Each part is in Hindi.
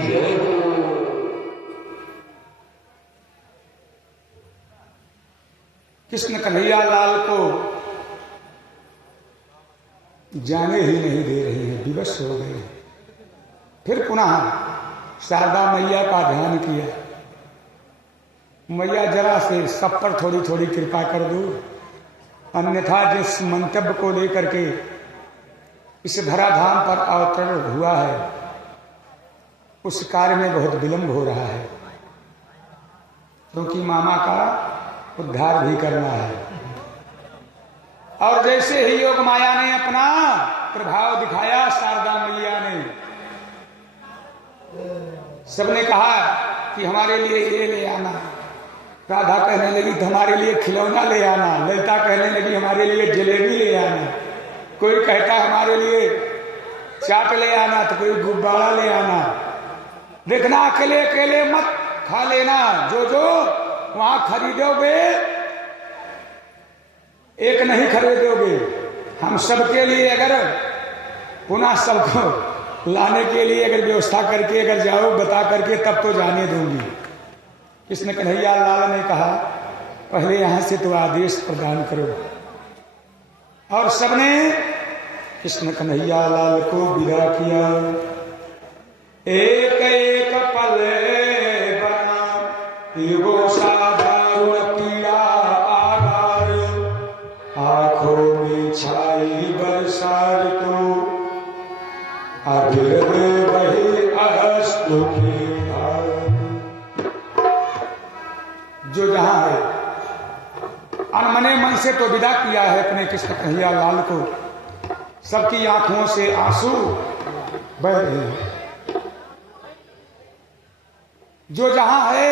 जय हो। कृष्ण कन्हैया लाल को जाने ही नहीं दे रही है, विवश हो गए। फिर पुनः शारदा मैया का ध्यान किया, मैया जरा से सब पर थोड़ी थोड़ी कृपा कर दो, अन्यथा जिस मंतव्य को लेकर के इस धराधाम पर अवतरण हुआ है उस कार्य में बहुत विलंब हो रहा है, क्योंकि मामा का उद्धार भी करना है। और जैसे ही योग माया ने अपना प्रभाव दिखाया, शारदा मैया ने सबने कहा कि हमारे लिए ये ले आना, राधा कहने लगी तो हमारे लिए खिलौना ले आना, ललिता कहने लगी हमारे लिए जलेबी ले आना, कोई कहता हमारे लिए चाट ले आना, तो कोई गुब्बारा ले आना। देखना अकेले अकेले मत खा लेना, जो जो वहां खरीदोगे एक नहीं खरीदोगे। हम सबके लिए अगर पुनः सबको लाने के लिए अगर व्यवस्था करके अगर जाओ बता करके तब तो जाने दूंगी। कृष्ण कन्हैया लाल ने कहा पहले यहां से तो आदेश प्रदान करो, और सबने कृष्ण कन्हैया लाल को विदा किया। एक एक पल बना युगो साधारण पीड़ा आधार, आंखों में छाई बरसात तो अभिर वही अगस्त की जो जहां है अनमने मन से तो विदा किया है अपने कृष्ण कन्हैया लाल को। सबकी आंखों से आंसू बह रहे हैं। जो जहां है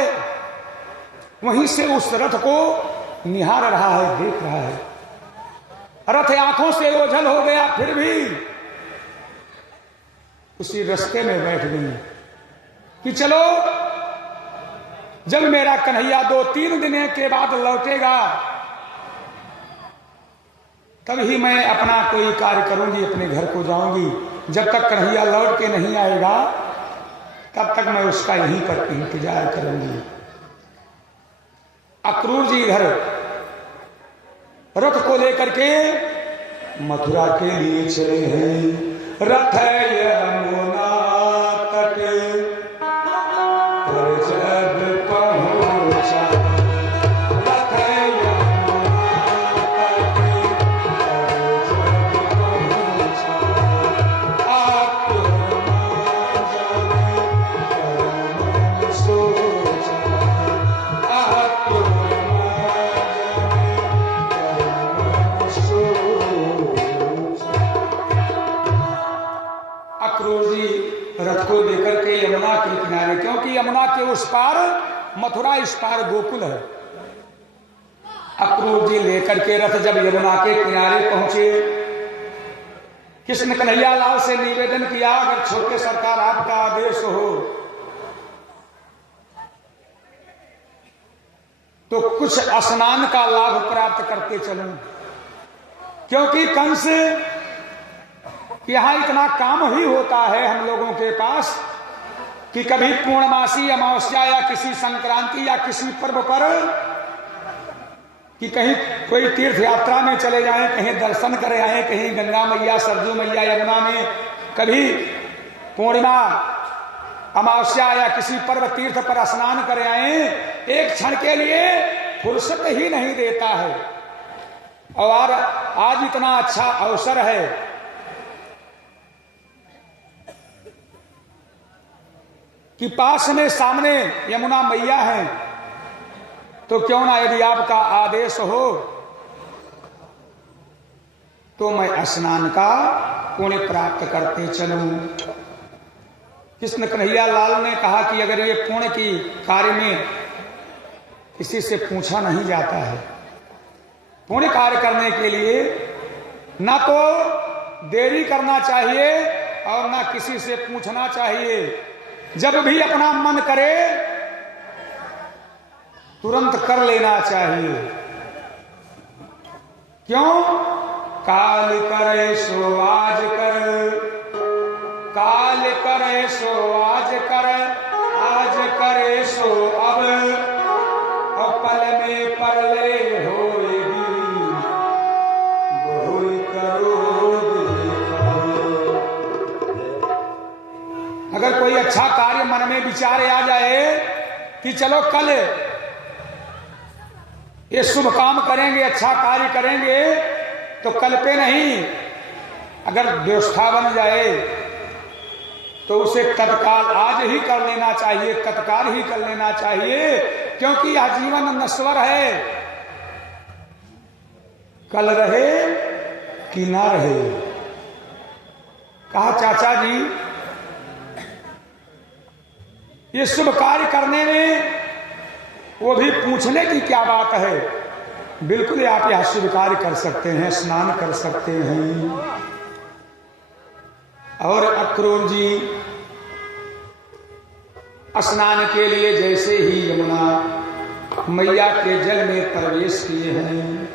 वहीं से उस रथ को निहार रहा है, देख रहा है। रथ आंखों से ओझल हो गया, फिर भी उसी रास्ते में बैठ गई कि चलो जब मेरा कन्हैया 2-3 दिन के बाद लौटेगा तब ही मैं अपना कोई कार्य करूंगी, अपने घर को जाऊंगी। जब तक कन्हैया लौट के नहीं आएगा तब तक मैं उसका यहीं पर इंतजार करूंगी। अक्रूर जी इधर रथ को लेकर के मथुरा के लिए चले हैं। रथ यमुना तट पर जब पहुंचा, रथ यमुना तट पर जब पहुंचा, आत्मा जाने मन सोचा, आत्मा अक्रूर जी रथ को लेकर के यमुना के किनारे, क्योंकि यमुना के उस पार मथुरा, इस पार गोकुल है। अक्रूर जी लेकर के रथ जब यमुना के किनारे पहुंचे, कृष्ण कन्हैया लाल से निवेदन किया अगर छोटे सरकार आपका आदेश हो तो कुछ स्नान का लाभ प्राप्त करके चलूं, क्योंकि कंस यहां इतना काम ही होता है हम लोगों के पास कि कभी पूर्णमासी अमावस्या या किसी संक्रांति या किसी पर्व पर कि कहीं कोई तीर्थ यात्रा में चले जाएं, कहीं दर्शन करे आए, कहीं गंगा मैया, सरजू मैया, यमुना में, कभी पूर्णिमा अमावस्या या किसी पर्व तीर्थ पर स्नान करे आए, एक क्षण के लिए फुर्सत ही नहीं देता है। और आज इतना अच्छा अवसर है कि पास में सामने यमुना मैया है, तो क्यों ना यदि आपका आदेश हो तो मैं स्नान का पुण्य प्राप्त करते चलूं। कृष्ण कन्हैया लाल ने कहा कि अगर ये पुण्य की कार्य में किसी से पूछा नहीं जाता है, पुण्य कार्य करने के लिए ना तो देरी करना चाहिए और ना किसी से पूछना चाहिए। जब भी अपना मन करे तुरंत कर लेना चाहिए। क्यों? काल करे सो आज कर, काल करे सो आज करे सो अब, और पल में परले होएगी, बहु करो देखो। अगर कोई अच्छा कार्य मन में विचार आ जाए कि चलो कल ये शुभ काम करेंगे, अच्छा कार्य करेंगे, तो कल पे नहीं, अगर व्यवस्था बन जाए तो उसे तत्काल आज ही कर लेना चाहिए, तत्काल ही कर लेना चाहिए, क्योंकि यह जीवन नश्वर है, कल रहे कि ना रहे। कहा चाचा जी ये शुभ कार्य करने में वो भी पूछने की क्या बात है, बिल्कुल आप यह शुभ कार्य कर सकते हैं, स्नान कर सकते हैं। और अक्रूर जी स्नान के लिए जैसे ही यमुना मैया के जल में प्रवेश किए हैं,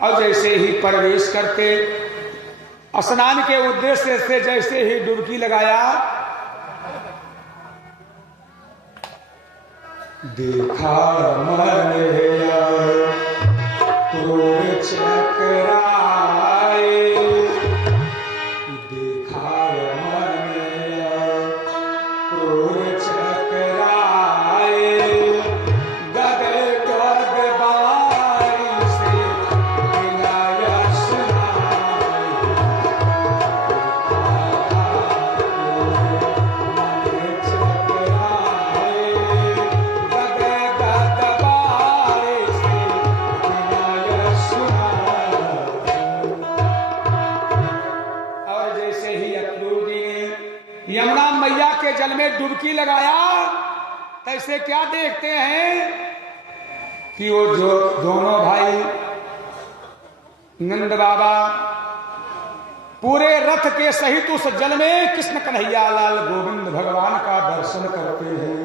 और जैसे ही प्रवेश करके स्नान के उद्देश्य से जैसे ही डुबकी लगाया, देखा मन क्रोध चकराए, देखा मन क्रोध चकराए, गद गद बारी से गिलाया सुनाए, यमुना मैया के जल में डुबकी लगाया, तैसे क्या देखते हैं कि वो जो दोनों भाई नंद बाबा पूरे रथ के सहित उस जल में कृष्ण कन्हैया लाल गोविंद भगवान का दर्शन करते हैं।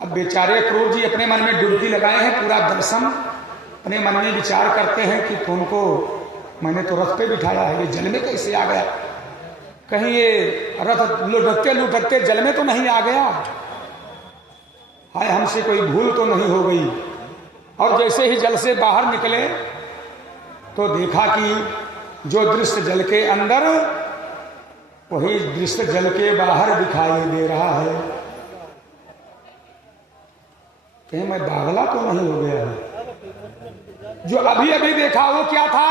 अब बेचारे क्रूर जी अपने मन में डुबकी लगाए हैं, पूरा दर्शन अपने मन में विचार करते हैं कि तुमको मैंने तो रथ पे बिठाया है, ये जल में कैसे आ गया, कहीं ये रथ लुढ़कते लुढ़कते जल में तो नहीं आ गया, हाय हमसे कोई भूल तो नहीं हो गई। और जैसे ही जल से बाहर निकले तो देखा कि जो दृश्य जल के अंदर वही दृश्य जल के बाहर दिखाई दे रहा है। कहीं मैं बावला तो नहीं हो गया है, जो अभी अभी देखा वो क्या था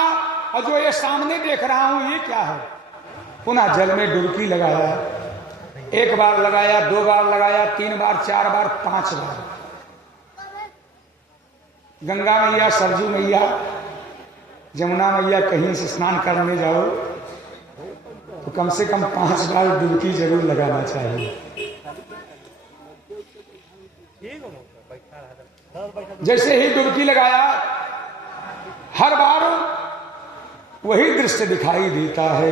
और जो ये सामने देख रहा हूं ये क्या है। पुनः जल में डुबकी लगाया, एक बार लगाया, दो बार लगाया, तीन बार, चार बार, पांच बार। गंगा मैया, सरजू मैया, जमुना मैया कहीं से स्नान करने जाओ तो कम से कम 5 बार डुबकी जरूर लगाना चाहिए। जैसे ही डुबकी लगाया हर बार वही दृश्य दिखाई देता है।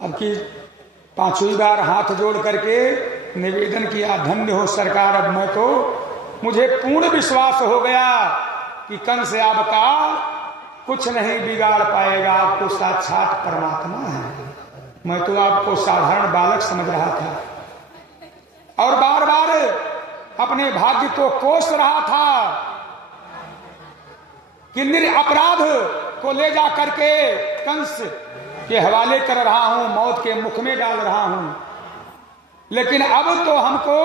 अब की 5वीं बार हाथ जोड़ करके निवेदन किया, धन्य हो सरकार, अब मैं तो मुझे पूर्ण विश्वास हो गया कि कंस आपका कुछ नहीं बिगाड़ पाएगा, आपको साक्षात परमात्मा है। मैं तो आपको साधारण बालक समझ रहा था और बार बार अपने भाग्य को कोस रहा था कि निरपराध को ले जा करके कंस के हवाले कर रहा हूं, मौत के मुख में डाल रहा हूं। लेकिन अब तो हमको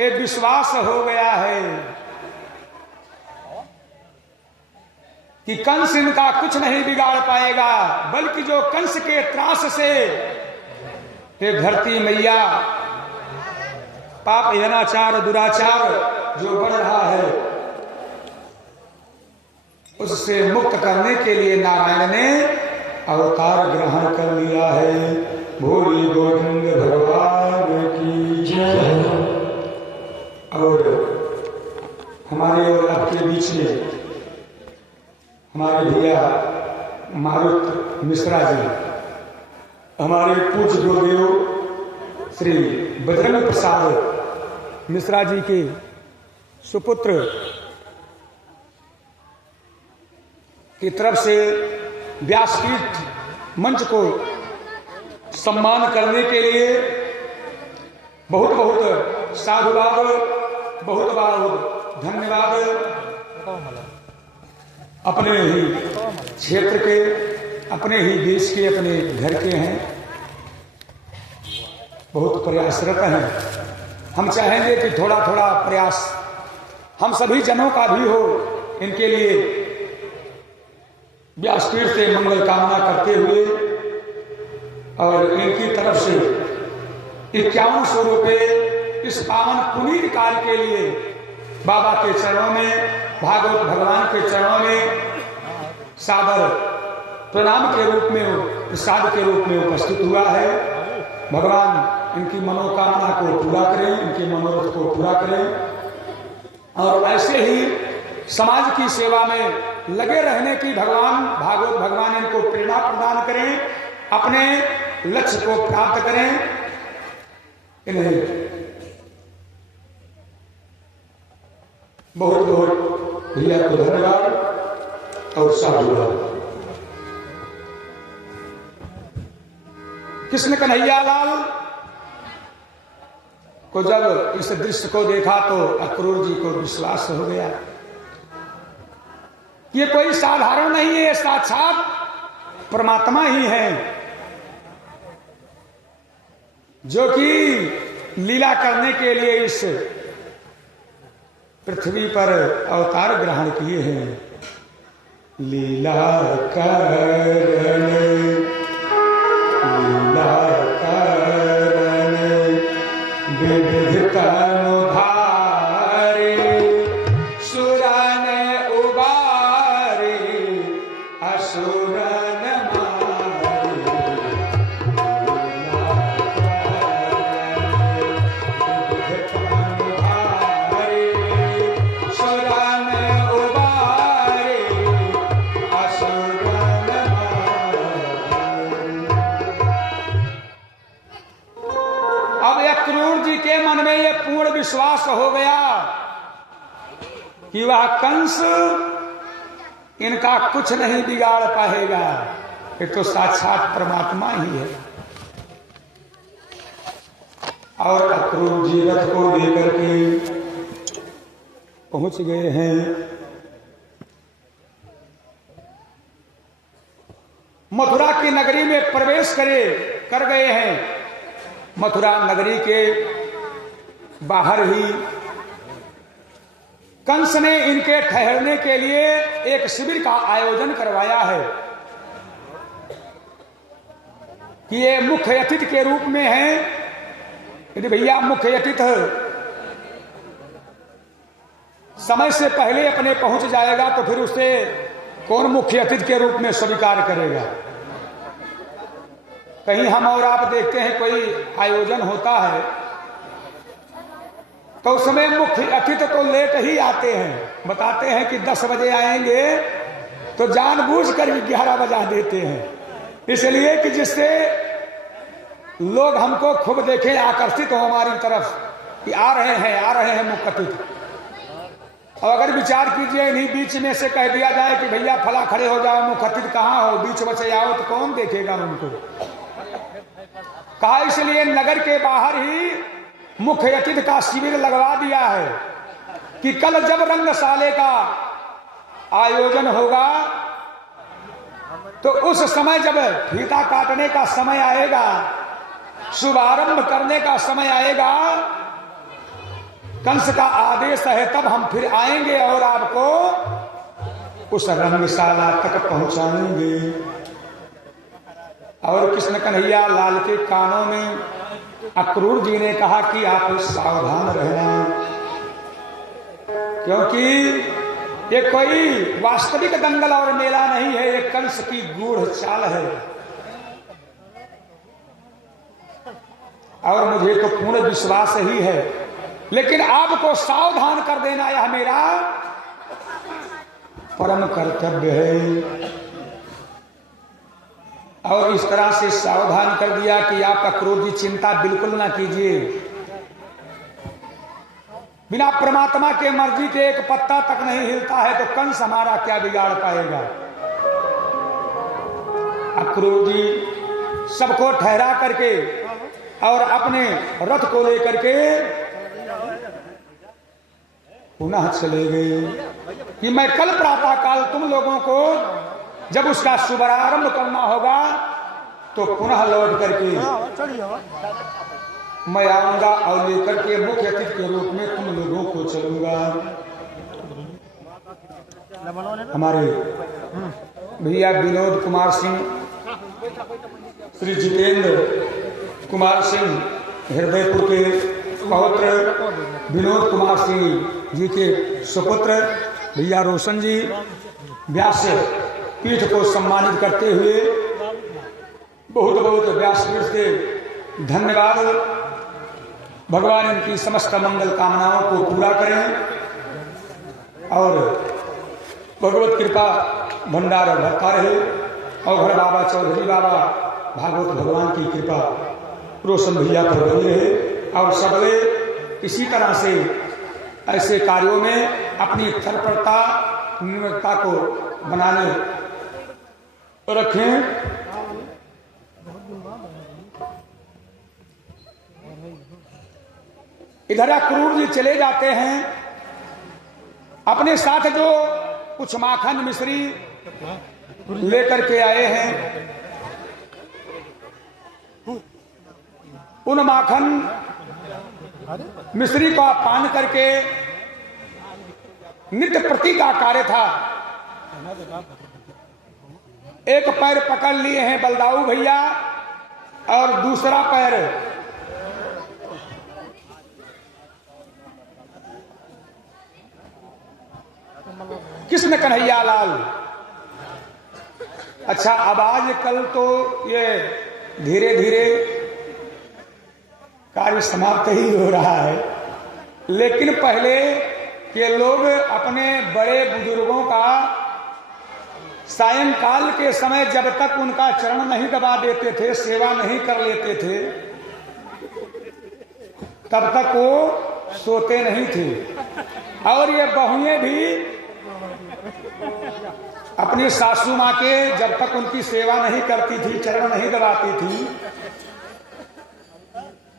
ये विश्वास हो गया है कि कंस इनका कुछ नहीं बिगाड़ पाएगा, बल्कि जो कंस के त्रास से हे धरती मैया पाप, अनाचार, दुराचार जो बढ़ रहा है उससे मुक्त करने के लिए नारायण ने अवतार ग्रहण कर लिया है। भोली गोविंद भगवान की जय। और हमारे और आपके बीच में हमारे भैया मारुत मिश्रा जी, हमारे पूज्य गुरुदेव श्री बजरंग प्रसाद मिश्रा जी के सुपुत्र की तरफ से व्यासपीठ मंच को सम्मान करने के लिए बहुत बहुत साधुवाद, बहुत बहुत धन्यवाद। अपने ही क्षेत्र के, अपने ही देश के, अपने घर के हैं, बहुत प्रयासरत हैं। हम चाहेंगे कि थोड़ा थोड़ा प्रयास हम सभी जनों का भी हो। इनके लिए व्यासपीठ से मंगल कामना करते हुए और इनकी तरफ से 5100 रुपये इस पावन पुनीत कार्य के लिए बाबा के चरणों में, भागवत भगवान के चरणों में सादर प्रणाम के रूप में, प्रसाद के रूप में उपस्थित हुआ है। भगवान इनकी मनोकामना को पूरा करें, इनके मनोरथ को पूरा करें और ऐसे ही समाज की सेवा में लगे रहने की भगवान, भागवत भगवान इनको प्रेरणा प्रदान करें, अपने लक्ष्य को प्राप्त करें। इन्हें बहुत बहुत भैया को धन्यवाद और साधुवाद। कृष्ण कन्हैया लाल को जब इस दृश्य को देखा तो अक्रूर जी को विश्वास हो गया। ये कोई साधारण नहीं है, साक्षात परमात्मा ही है जो कि लीला करने के लिए इस पृथ्वी पर अवतार ग्रहण किए हैं। लीला करण, लीला करण विविध तनु धारे, सुरन उबारे असुरन मारे। विविध तनु धारे, सुरन उबारे असुरन मारे। अब अक्रूर जी के मन में यह पूर्ण विश्वास हो गया कि वह कंस इनका कुछ नहीं बिगाड़ पाएगा, ये तो साक्षात परमात्मा ही है। और अक्रूर जी रथ को लेकर के पहुंच गए हैं मथुरा की नगरी में, प्रवेश कर गए हैं। मथुरा नगरी के बाहर ही कंस ने इनके ठहरने के लिए एक शिविर का आयोजन करवाया है कि ये मुख्य अतिथि के रूप में है। यदि भैया मुख्य अतिथि समय से पहले अपने पहुंच जाएगा तो फिर उसे कौन मुख्य अतिथि के रूप में स्वीकार करेगा। कहीं हम और आप देखते हैं कोई आयोजन होता है तो उसमें मुख्य अतिथि तो लेट ही आते हैं, बताते हैं कि 10 बजे आएंगे तो जानबूझकर 11 बजा देते हैं, इसलिए कि जिससे लोग हमको खूब देखें, आकर्षित हो हमारी तरफ कि आ रहे हैं मुख्य अतिथि। और अगर विचार कीजिए इन्हीं बीच में से कह दिया जाए कि भैया फला खड़े हो जाओ, मुख्य अतिथि कहाँ हो, बीच बचे आओ, तो कौन देखेगा उनको। कहा इसलिए नगर के बाहर ही मुख्य अतिथि का शिविर लगवा दिया है कि कल जब रंगशाले का आयोजन होगा तो उस समय जब फीता काटने का समय आएगा, शुभारंभ करने का समय आएगा, कंस का आदेश है, तब हम फिर आएंगे और आपको उस रंगशाला तक पहुंचाएंगे। और कृष्ण कन्हैया लाल के कानों में अक्रूर जी ने कहा कि आप सावधान रहना, क्योंकि ये कोई वास्तविक दंगल और मेला नहीं है, ये कंस की गूढ़ चाल है। और मुझे तो पूर्ण विश्वास ही है, लेकिन आपको सावधान कर देना यह मेरा परम कर्तव्य है। और इस तरह से सावधान कर दिया कि आप अक्रूर जी चिंता बिल्कुल ना कीजिए, बिना परमात्मा के मर्जी के एक पत्ता तक नहीं हिलता है तो कंस हमारा क्या बिगाड़ पाएगा। अक्रूर जी सबको ठहरा करके और अपने रथ को लेकर के पुनः चले गए कि मैं कल प्रातः काल तुम लोगों को जब उसका शुभारंभ करना होगा तो पुनः लौट करके मैं आऊंगा और लेकर के मुख्य अतिथि के रूप में तुम लोगों को चलूंगा। हमारे भैया विनोद कुमार सिंह, श्री जितेंद्र कुमार सिंह हृदयपुर के पौत्र, विनोद कुमार सिंह जी के सुपुत्र भैया रोशन जी व्यास पीठ को सम्मानित करते हुए बहुत बहुत व्यासपीठ से धन्यवाद। भगवान इनकी समस्त मंगल कामनाओं को पूरा करें और भगवत कृपा भंडार बढ़ता रहे। और घर बाबा चौधरी बाबा भागवत भगवान की कृपा रोशन भैया पर बनी रहे और सबले इसी तरह से ऐसे कार्यों में अपनी तत्परता निर्भरता को बनाने रखें। इधर अक्रूर जी चले जाते हैं, अपने साथ जो कुछ माखन मिश्री लेकर के आए हैं, उन माखन मिश्री का पान करके नित्य प्रति का कार्य था। एक पैर पकड़ लिए हैं बलदाऊ भैया और दूसरा पैर कृष्ण कन्हैया लाल। अच्छा, अब आजकल तो ये धीरे धीरे कार्य समाप्त ही हो रहा है, लेकिन पहले के लोग अपने बड़े बुजुर्गों का सायंकाल के समय जब तक उनका चरण नहीं दबा देते थे, सेवा नहीं कर लेते थे, तब तक वो सोते नहीं थे। और ये बहुएं भी अपनी सासू माँ के जब तक उनकी सेवा नहीं करती थी, चरण नहीं दबाती थी,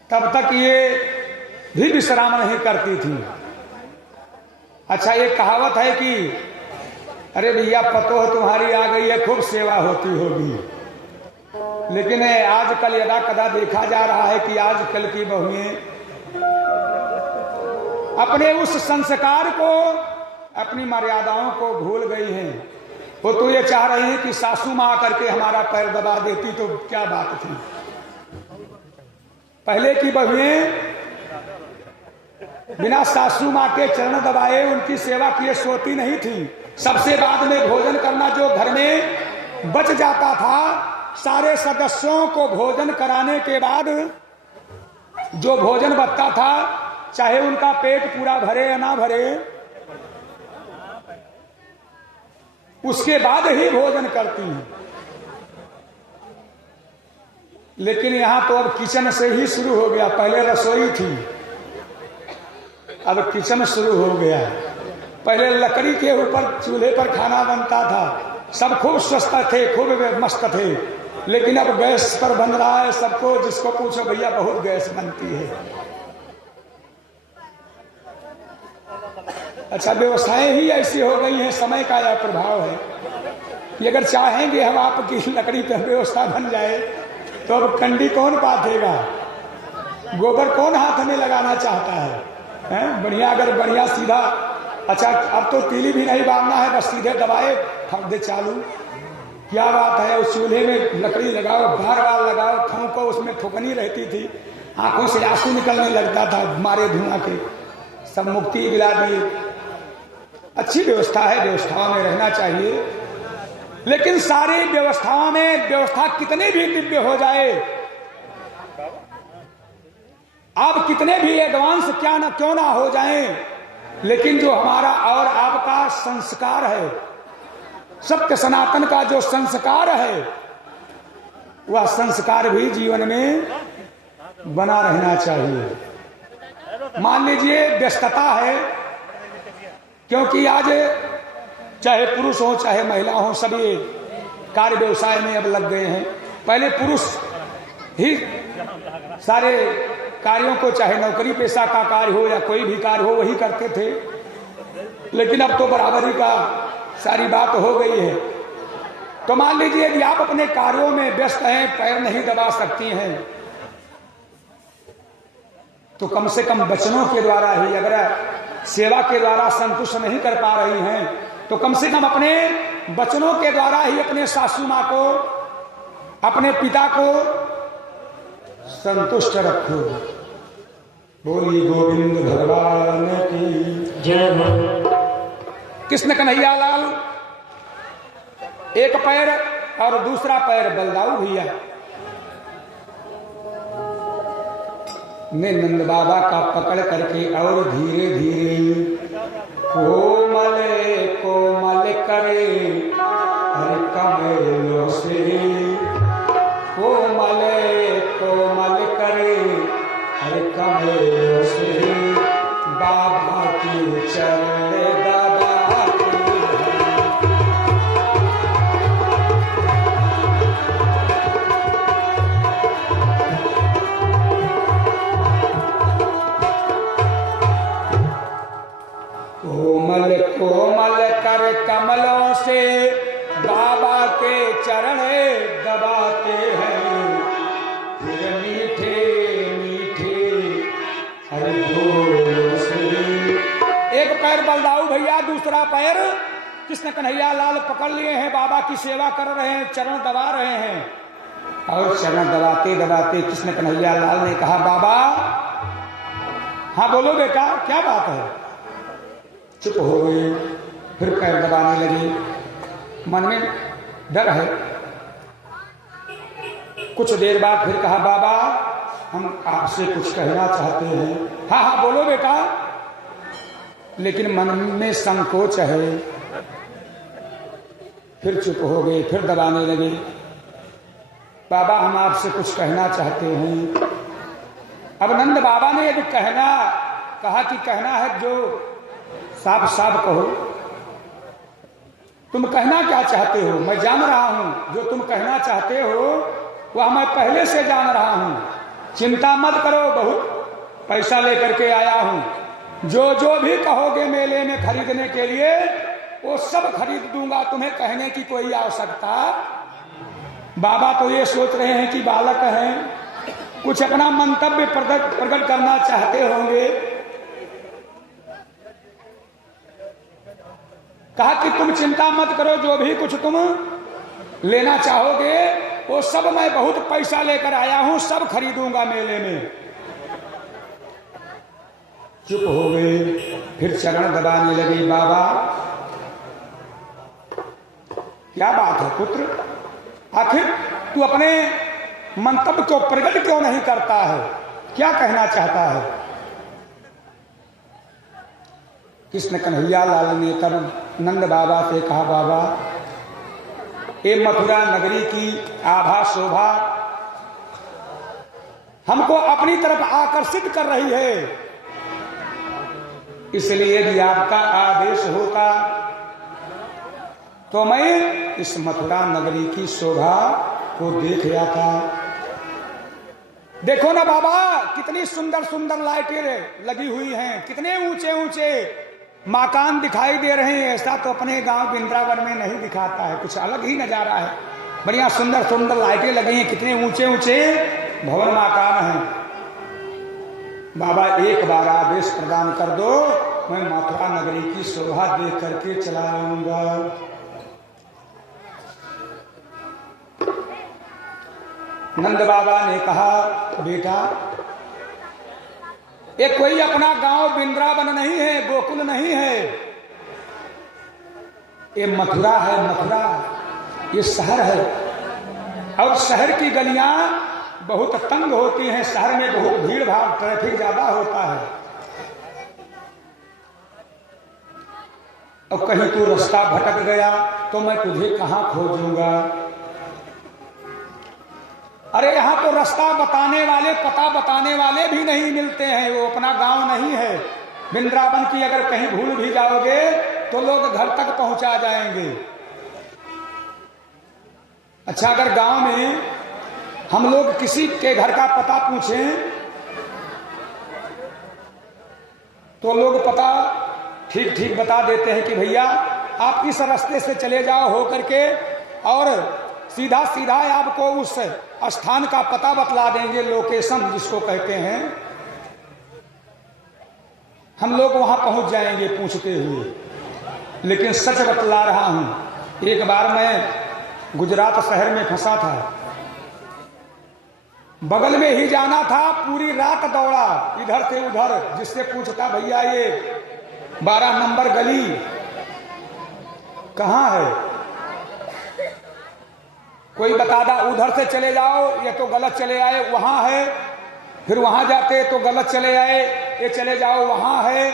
तब तक ये भी विश्राम नहीं करती थी। अच्छा, ये कहावत है कि अरे भैया पतोह तुम्हारी आ गई है, खूब सेवा होती होगी। लेकिन आजकल यदा कदा देखा जा रहा है कि आजकल की बहुएं अपने उस संस्कार को, अपनी मर्यादाओं को भूल गई हैं। वो तो ये चाह रहे हैं कि सासू माँ करके हमारा पैर दबा देती तो क्या बात थी। पहले की बहुएं बिना सासू माँ के चरण दबाए, उनकी सेवा किए सोती नहीं थी। सबसे बाद में भोजन करना जो घर में बच जाता था, सारे सदस्यों को भोजन कराने के बाद जो भोजन बचता था, चाहे उनका पेट पूरा भरे या ना भरे, उसके बाद ही भोजन करती हैं। लेकिन यहां तो अब किचन से ही शुरू हो गया। पहले रसोई थी, अब किचन शुरू हो गया। पहले लकड़ी के ऊपर चूल्हे पर खाना बनता था, सब खूब स्वस्थ थे, खूब मस्त थे। लेकिन अब गैस पर बन रहा है, सबको जिसको पूछो भैया बहुत गैस बनती है। अच्छा, व्यवस्थाएं ही ऐसी हो गई हैं, समय का यह प्रभाव है कि अगर चाहेंगे हम आपकी लकड़ी पर व्यवस्था बन जाए तो अब कंडी कौन पाथेगा, गोबर कौन हाथ में लगाना चाहता है? बढ़िया, अगर बढ़िया सीधा, अच्छा अब तो तीली भी नहीं बांधना है, बस सीधे दबाए ठक दे चालू। क्या बात है, उस चूल्हे में लकड़ी लगाओ, बार बार लगाओ, ठोंको, उसमें ठोकनी रहती थी, आंखों से आंसू निकलने लगता था मारे धुआं के। सब मुक्ति दिला दिए। अच्छी व्यवस्था है, व्यवस्थाओं में रहना चाहिए। लेकिन सारी व्यवस्थाओं में व्यवस्था कितने भी दिव्य हो जाए, आप कितने भी एडवांस क्यों ना हो जाएं, लेकिन जो हमारा और आपका संस्कार है, सत्य सनातन का जो संस्कार है, वह संस्कार भी जीवन में बना रहना चाहिए। मान लीजिए व्यस्तता है, क्योंकि आज चाहे पुरुष हो चाहे महिला हो, सभी कार्य व्यवसाय में अब लग गए हैं। पहले पुरुष ही सारे कार्यों को, चाहे नौकरी पेशा का कार्य हो या कोई भी कार्य हो, वही करते थे। लेकिन अब तो बराबरी का सारी बात हो गई है। तो मान लीजिए यदि आप अपने कार्यों में व्यस्त हैं, पैर नहीं दबा सकती हैं, तो कम से कम वचनों के द्वारा ही, अगर सेवा के द्वारा संतुष्ट नहीं कर पा रही हैं, तो कम से कम अपने वचनों के द्वारा ही अपने सासू माँ को, अपने पिता को संतुष्ट रखो। बोली गोविंद भगवान की जय। कृष्ण कन्हैया लाल एक पैर और दूसरा पैर बलदाऊ भैया ने नंद बाबा का पकड़ करके और धीरे धीरे कोमल कोमल करे हर कमलों से, कोमल कोमल करे हर कमलों से, बाबा की चरण दबाते कोमल कोमल कर कमलों से, बाबा के चरण दबाते हैं, फिर मीठे मीठे हरि बोल से। एक पैर बलदाऊ भैया, दूसरा पैर कृष्ण कन्हैया लाल पकड़ लिए हैं, बाबा की सेवा कर रहे हैं, चरण दबा रहे हैं। और चरण दबाते दबाते कृष्ण कन्हैया लाल ने कहा, बाबा हाँ बोलो बेटा, क्या बात है? चुप हो गए, फिर पैर दबाने लगे। मन में डर है। कुछ देर बाद फिर कहा, बाबा हम आपसे कुछ कहना चाहते हैं। हाँ हाँ बोलो बेटा, लेकिन मन में संकोच है। फिर चुप हो गए, फिर दबाने लगे। बाबा हम आपसे कुछ कहना चाहते हैं। अब नंद बाबा ने यदि कहा कि कहना है जो साफ साफ कहो, तुम कहना क्या चाहते हो? मैं जान रहा हूं जो तुम कहना चाहते हो वह मैं पहले से जान रहा हूं। चिंता मत करो, बहुत पैसा लेकर के आया हूं। जो जो भी कहोगे मेले में खरीदने के लिए वो सब खरीद दूंगा, तुम्हें कहने की कोई आवश्यकता। बाबा तो ये सोच रहे हैं कि बालक हैं, कुछ अपना मंतव्य प्रकट करना चाहते होंगे। कहा कि तुम चिंता मत करो, जो भी कुछ तुम लेना चाहोगे वो सब मैं बहुत पैसा लेकर आया हूं, सब खरीदूंगा मेले में। चुप हो गए, फिर चरण दबाने लगे। बाबा क्या बात है पुत्र, आखिर तू अपने मंतव्य को प्रकट क्यों नहीं करता है? क्या कहना चाहता है? कृष्ण कन्हैया लाल ने तब नंद बाबा से कहा, बाबा ये मथुरा नगरी की आभा शोभा हमको अपनी तरफ आकर्षित कर रही है, इसलिए यदि आपका आदेश होता तो मैं इस मथुरा नगरी की शोभा को देख आता। देखो ना बाबा, कितनी सुंदर सुंदर लाइटें लगी हुई हैं, कितने ऊंचे ऊंचे मकान दिखाई दे रहे हैं। ऐसा तो अपने गांव वृंदावन में नहीं दिखाता है, कुछ अलग ही नजारा है। बढ़िया सुंदर सुंदर लाइटें लगी हैं, कितने ऊंचे ऊंचे भवन मकान हैं। बाबा एक बार आदेश प्रदान कर दो, मैं मथुरा नगरी की शोभा देख करके चला आऊंगा। नंद बाबा ने कहा, बेटा ये कोई अपना गांव वृंदावन नहीं है, गोकुल नहीं है, ये मथुरा है। मथुरा ये शहर है, और शहर की गलियां बहुत तंग होती हैं, शहर में बहुत भीड़ भाड़, ट्रैफिक ज्यादा होता है। और कहीं तू रास्ता भटक गया तो मैं तुझे कहां खोजूंगा? अरे यहाँ तो रास्ता बताने वाले, पता बताने वाले भी नहीं मिलते हैं, वो अपना गांव नहीं है। वृंदावन की अगर कहीं भूल भी जाओगे तो लोग घर तक पहुंचा जाएंगे। अच्छा, अगर गांव में हम लोग किसी के घर का पता पूछें तो लोग पता ठीक ठीक बता देते हैं कि भैया आप इस रास्ते से चले जाओ हो करके, और सीधा सीधा आपको उस स्थान का पता बतला देंगे, लोकेशन जिसको कहते हैं। हम लोग वहां पहुंच जाएंगे पूछते हुए। लेकिन सच बतला रहा हूं, एक बार मैं गुजरात शहर में फंसा था, बगल में ही जाना था, पूरी रात दौड़ा इधर से उधर, जिससे पूछता भैया ये 12 नंबर गली कहाँ है, कोई बता दा उधर से चले जाओ, ये तो गलत चले आए, वहां है, फिर वहां जाते तो गलत चले आए, ये चले जाओ वहां है।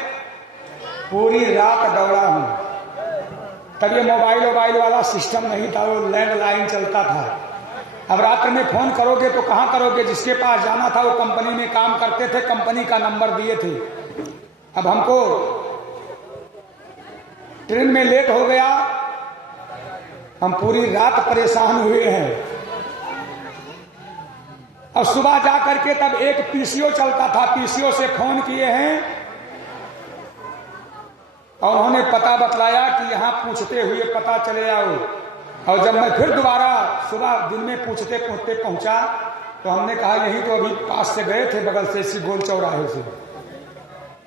पूरी रात दौड़ा हूं। तब ये मोबाइल वाला सिस्टम नहीं था, वो लैंडलाइन चलता था। अब रात में फोन करोगे तो कहां करोगे, जिसके पास जाना था वो कंपनी में काम करते थे, कंपनी का नंबर दिए थे। अब हमको ट्रेन में लेट हो गया, हम पूरी रात परेशान हुए हैं। और सुबह जा करके तब एक पीसीओ चलता था, पीसीओ से फोन किए हैं और उन्होंने पता बतलाया कि यहां पूछते हुए पता चले आओ। और जब मैं फिर दोबारा सुबह दिन में पूछते पूछते पहुंचा तो हमने कहा यही तो अभी पास से गए थे, बगल से इसी गोल चौराहे से।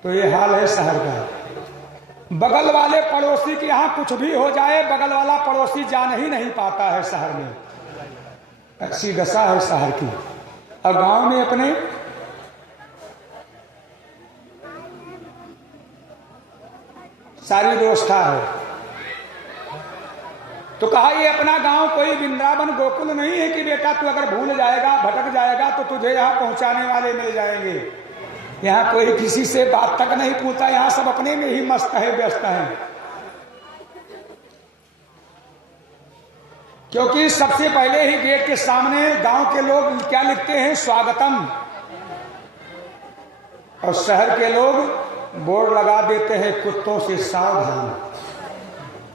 तो ये हाल है शहर का। बगल वाले पड़ोसी के यहाँ कुछ भी हो जाए, बगल वाला पड़ोसी जान ही नहीं पाता है शहर में। ऐसी दशा है शहर की। और गांव में अपने सारी व्यवस्था है। तो कहा ये अपना गांव कोई वृंदावन गोकुल नहीं है कि बेटा तू अगर भूल जाएगा, भटक जाएगा तो तुझे यहां पहुंचाने वाले मिल जाएंगे। यहां कोई किसी से बात तक नहीं पूछता, यहां सब अपने में ही मस्त है, व्यस्त है। क्योंकि सबसे पहले ही गेट के सामने गांव के लोग क्या लिखते हैं, स्वागतम। और शहर के लोग बोर्ड लगा देते हैं, कुत्तों से सावधान।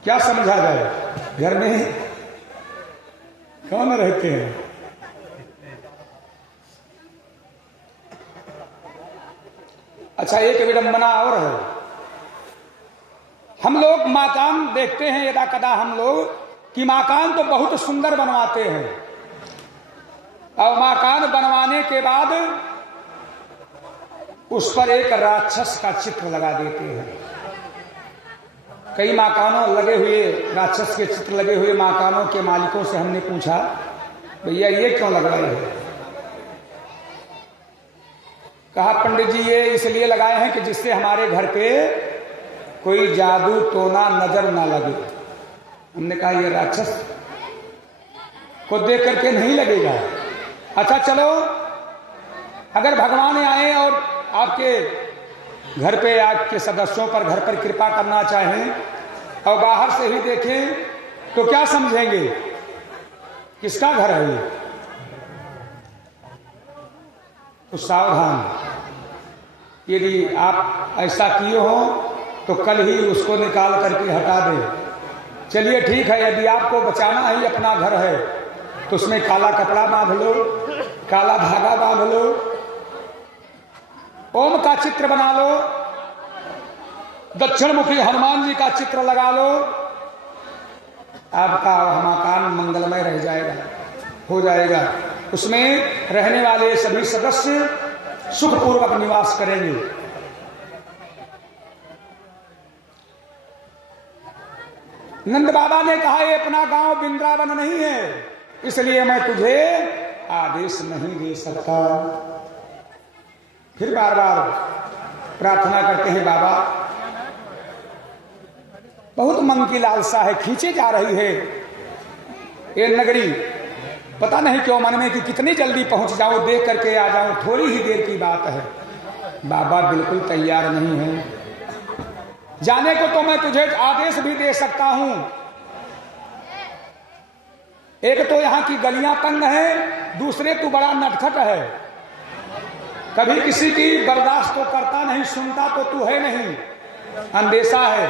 क्या समझा जाए, घर में कौन रहते हैं? अच्छा, एक विडंबना और है। हम लोग मकान देखते हैं यदा कदा हम लोग कि मकान तो बहुत सुंदर बनवाते हैं, और मकान बनवाने के बाद उस पर एक राक्षस का चित्र लगा देते हैं। कई मकानों लगे हुए, राक्षस के चित्र लगे हुए मकानों के मालिकों से हमने पूछा भैया ये क्यों लगवाए हैं? कहा पंडित जी ये इसलिए लगाए हैं कि जिससे हमारे घर पे कोई जादू टोना नजर ना लगे। हमने कहा ये राक्षस को देख करके नहीं लगेगा। अच्छा चलो, अगर भगवान आए और आपके घर पे, आपके सदस्यों पर, घर पर कृपा करना चाहें और बाहर से ही देखें तो क्या समझेंगे, किसका घर है ये? तो सावधान, यदि आप ऐसा किए हो तो कल ही उसको निकाल करके हटा दें। चलिए ठीक है, यदि आपको बचाना ही अपना घर है तो उसमें काला कपड़ा बांध लो, काला धागा बांध लो, ओम का चित्र बना लो, दक्षिण मुखी हनुमान जी का चित्र लगा लो, आपका मकान मंगलमय रह जाएगा, हो जाएगा। उसमें रहने वाले सभी सदस्य सुखपूर्वक निवास करेंगे। नंद बाबा ने कहा ये अपना गांव वृंदावन नहीं है, इसलिए मैं तुझे आदेश नहीं दे सकता। फिर बार बार प्रार्थना करते हैं, बाबा बहुत मन की लालसा है, खींचे जा रही है ये नगरी, पता नहीं क्यों मन में कि कितनी जल्दी पहुंच जाऊं, देख करके आ जाऊं, थोड़ी ही देर की बात है। बाबा बिल्कुल तैयार नहीं है जाने को, तो मैं तुझे आदेश भी दे सकता हूं। एक तो यहां की गलियां तंग है, दूसरे तू बड़ा नटखट है, कभी किसी की बर्दाश्त तो करता नहीं, सुनता तो तू है नहीं। अंदेशा है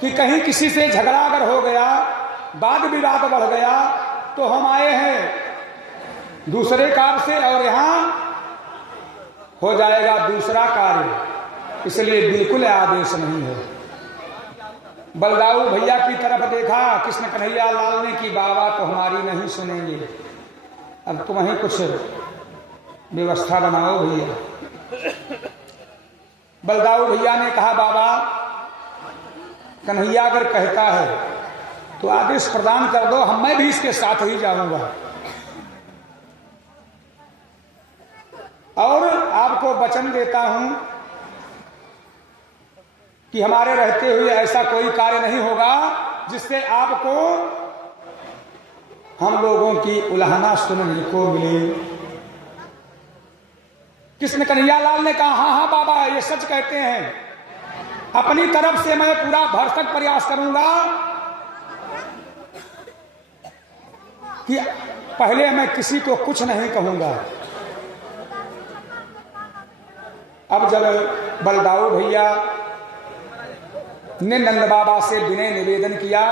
कि कहीं किसी से झगड़ा अगर हो गया, वाद विवाद बढ़ गया तो हम आए हैं दूसरे कार्य से और यहां हो जाएगा दूसरा कार्य, इसलिए बिल्कुल आदेश नहीं है। बलदाऊ भैया की तरफ देखा कृष्ण कन्हैया लाल ने कि बाबा तो हमारी नहीं सुनेंगे, अब तुम ही कुछ व्यवस्था बनाओ भैया। बलदाऊ भैया ने कहा बाबा कन्हैया अगर कहता है तो आदेश प्रदान कर दो, मैं भी इसके साथ ही जाऊंगा और आपको वचन देता हूं कि हमारे रहते हुए ऐसा कोई कार्य नहीं होगा जिससे आपको हम लोगों की उल्हाना सुनने को मिले। कृष्ण कन्हैया लाल ने कहा हाँ हाँ बाबा ये सच कहते हैं, अपनी तरफ से मैं पूरा भरसक प्रयास करूंगा कि पहले मैं किसी को कुछ नहीं कहूंगा। अब जब बलदाऊ भैया ने नंद बाबा से विनय निवेदन किया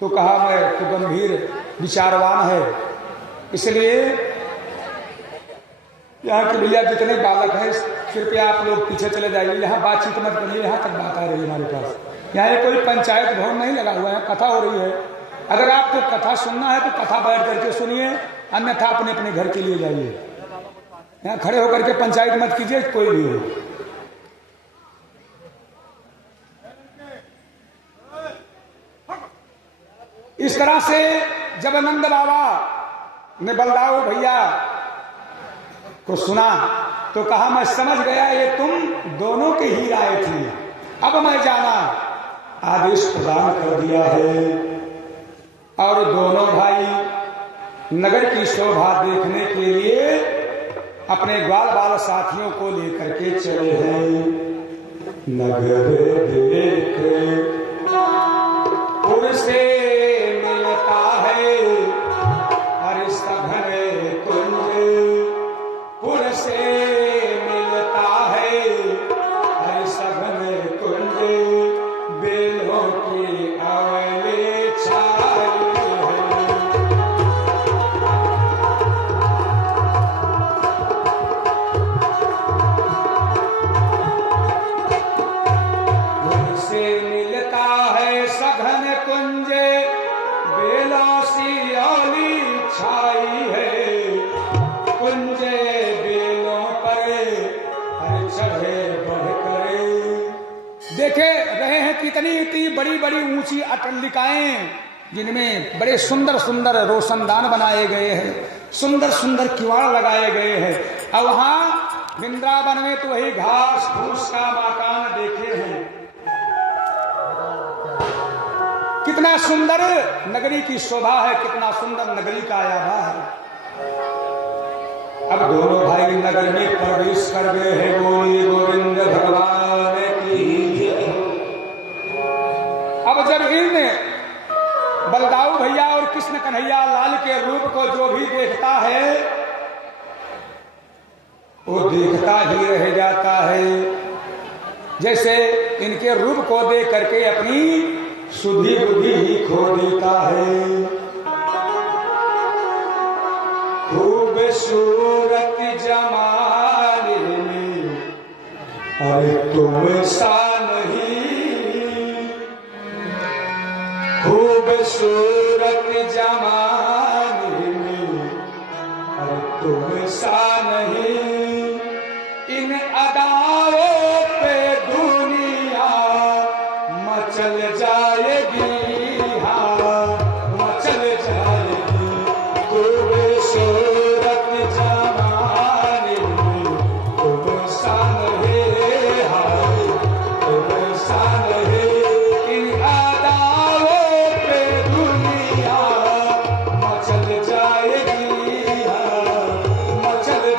तो कहा मैं तो गंभीर विचारवान है, इसलिए यहाँ के भैया जितने बालक हैं कृपया आप लोग पीछे चले जाइए, यहाँ बातचीत मत करिए, यहाँ तक बात आ रही है हमारे पास। यहाँ कोई पंचायत भवन नहीं लगा हुआ है, कथा हो रही है। अगर आपको कथा सुनना है तो कथा बैठ करके सुनिए, अन्यथा अपने अपने घर के लिए जाइए। यहाँ खड़े होकर के पंचायत मत कीजिए कोई भी हो। इस तरह से जब नंद बाबा ने बलदाऊ भैया को सुना तो कहा मैं समझ गया ये तुम दोनों की ही राय थी, अब मैं जाना आदेश प्रदान कर दिया है। और दोनों भाई नगर की शोभा देखने के लिए अपने ग्वाल बाल साथियों को लेकर के चले हैं। नगर देख पुर से मिलता है हर सघन कुंज, पुर से मिलता है हर सघन कुंज, बेलों की अवले छाई है। पुर से मिलता है सघन कुंज, बेलों सी अवली छाई है। कुंज बेलों पर हर चढ़े बढ़ करे। देखे रहे हैं कितनी इतनी बड़ी बड़ी ऊंची अटलिकाएं जिनमें बड़े सुंदर सुंदर रोशनदान बनाए गए हैं, सुंदर सुंदर किवाड़ लगाए गए हैं। और वहां वृंदावन में तो वही घास फूस का मकान देखे हैं। कितना सुंदर नगरी की शोभा है, कितना सुंदर नगरी का आभा है। अब दोनों भाई नगर में प्रवेश कर गए हैं। बोली गोविंद भगवान की। अब जब इन बलदाऊ भैया और कृष्ण कन्हैया लाल के रूप को जो भी देखता है वो देखता ही रह जाता है, जैसे इनके रूप को देख करके अपनी सुधि बुद्धि ही खो देता है। खूब सूरत जमाने में अरे तुम सा नहीं, खूब सूरत जमाने में अरे तुम सा नहीं। इन अदाओं पे दुनिया मचल जाएगी, हाँ मचल जाएगी। खूब सूरत जमाने में तुम सा नहीं, हाय तुम सा नहीं। इन अदाओं पे दुनिया मचल जाएगी, हाँ मचल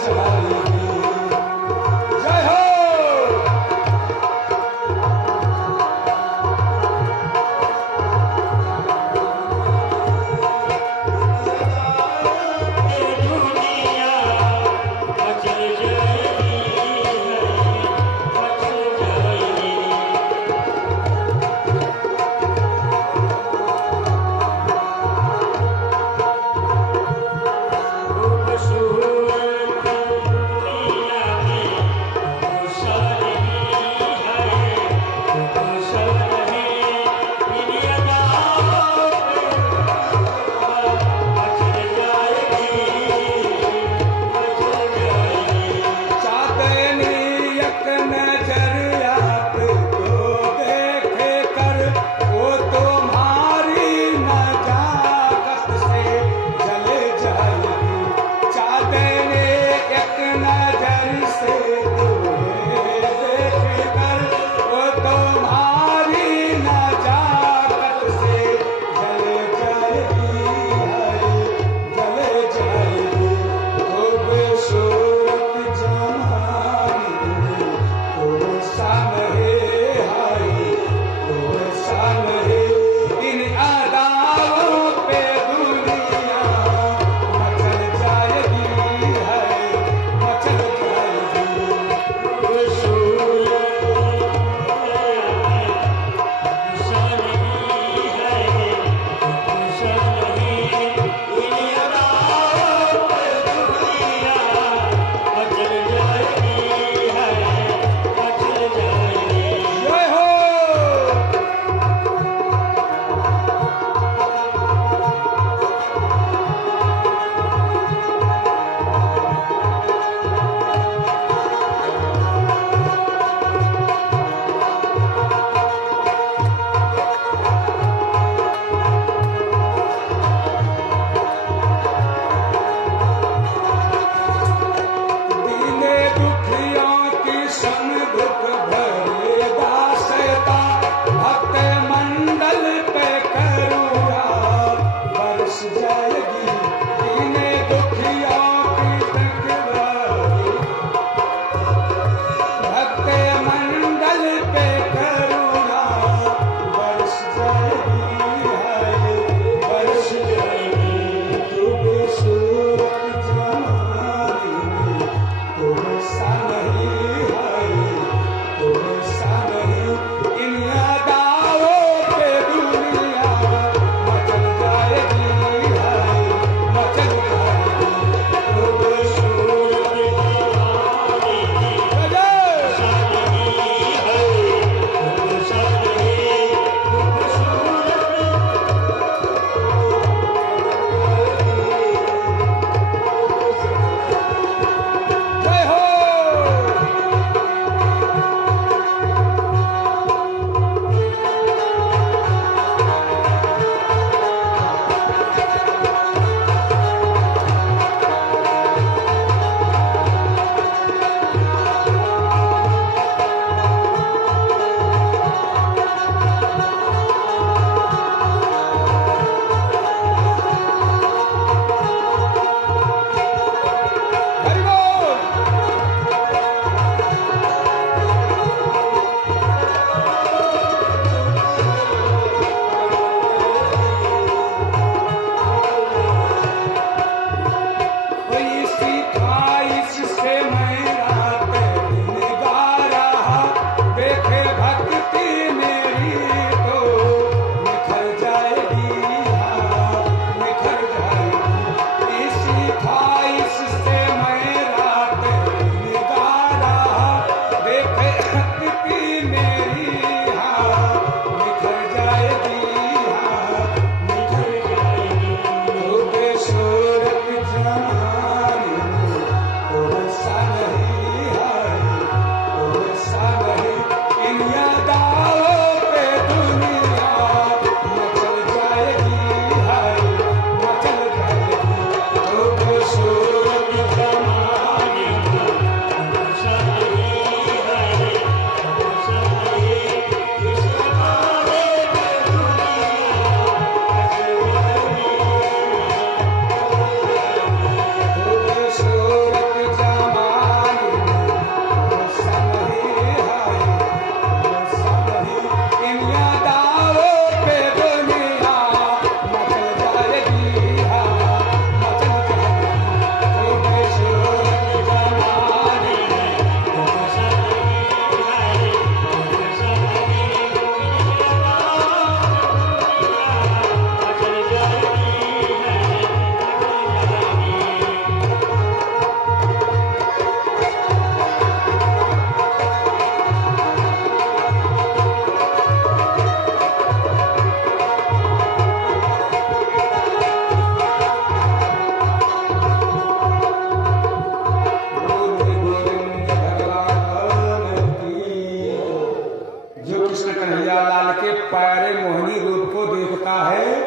है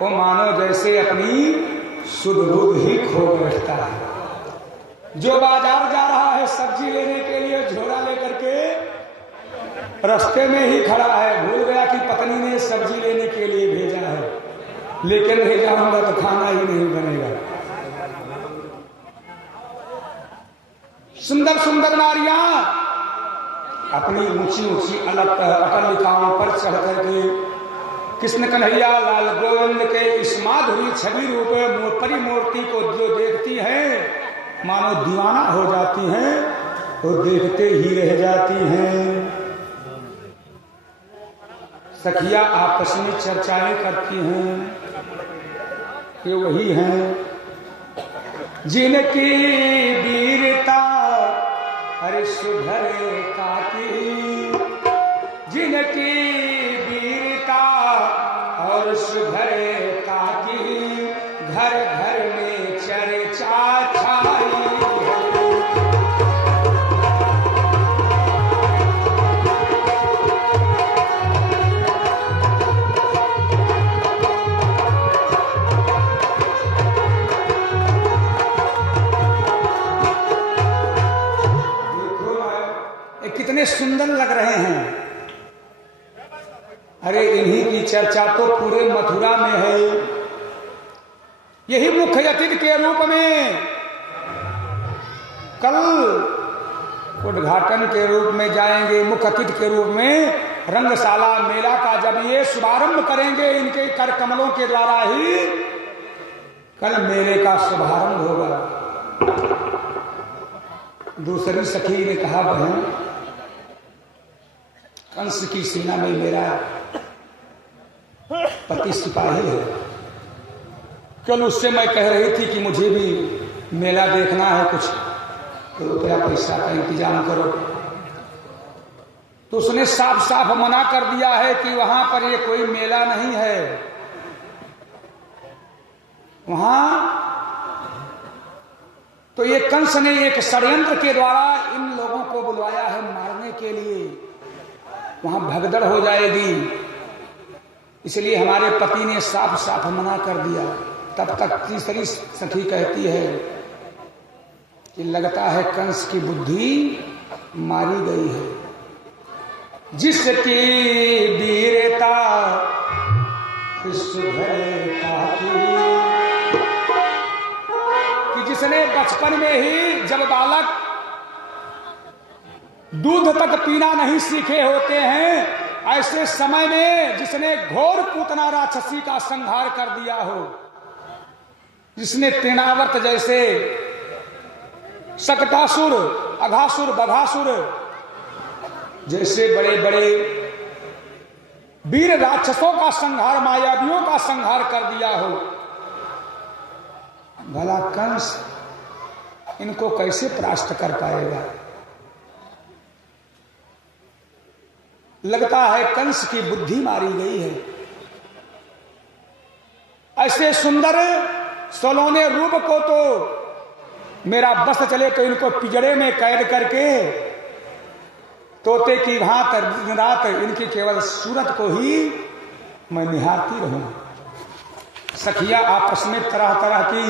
वो मानो जैसे अपनी सुध बुध ही खो बैठता है। जो बाजार जा रहा है सब्जी लेने के लिए झोला लेकर के रास्ते में ही खड़ा है, भूल गया कि पत्नी ने सब्जी लेने के लिए भेजा है, लेकिन नहीं जाऊंगा तो खाना ही नहीं बनेगा। सुंदर सुंदर नारियां अपनी ऊंची ऊंची अटलिकाओं पर चढ़ करके कृष्ण कन्हैया लाल गोविंद के इस माधुरी छवि रूप परिमूर्ति को जो देखती हैं मानो दीवाना हो जाती हैं, तो देखते ही रह जाती हैं। सखिया आपस में चर्चाएं करती हैं कि वही हैं जिनकी वीरता अरे सुधरता की, जिनकी वीरता और सुधरता की घर घर में चर्चा छाई। कितने सुंदर लग रहे हैं। अरे इन्हीं की चर्चा तो पूरे मथुरा में है। यही मुख्य अतिथि के रूप में कल उद्घाटन के रूप में जाएंगे, मुख्य अतिथि के रूप में रंगशाला मेला का जब ये शुभारंभ करेंगे इनके कर कमलों के द्वारा ही कल मेले का शुभारंभ होगा। दूसरी सखी ने कहा बहन कंस की सेना में मेरा पति सिपाही है, कल उससे मैं कह रही थी कि मुझे भी मेला देखना है, कुछ रुपया पैसा का इंतजाम करो, तो उसने साफ साफ मना कर दिया है कि वहां पर ये कोई मेला नहीं है। वहां तो ये कंस ने एक षड्यंत्र के द्वारा इन लोगों को बुलवाया है मारने के लिए, वहां भगदड़ हो जाएगी, इसलिए हमारे पति ने साफ साफ मना कर दिया। तब तक तीसरी सखी कहती है कि लगता है कंस की बुद्धि मारी गई है। जिसकी वीरता सुधरता की, कि जिसने बचपन में ही जब बालक दूध तक पीना नहीं सीखे होते हैं, ऐसे समय में जिसने घोर पूतना राक्षसी का संहार कर दिया हो, जिसने तृणावर्त जैसे शकटासुर, अघासुर, बघासुर जैसे बड़े बड़े वीर राक्षसों का संहार, मायावियों का संहार कर दिया हो, भला कंस इनको कैसे परास्त कर पाएगा। लगता है कंस की बुद्धि मारी गई है। ऐसे सुंदर सलोने रूप को तो मेरा बस चले तो इनको पिंजड़े में कैद करके तोते की भांत दिन रात इनकी केवल सूरत को ही मैं निहारती रहूं। सखिया आपस में तरह तरह की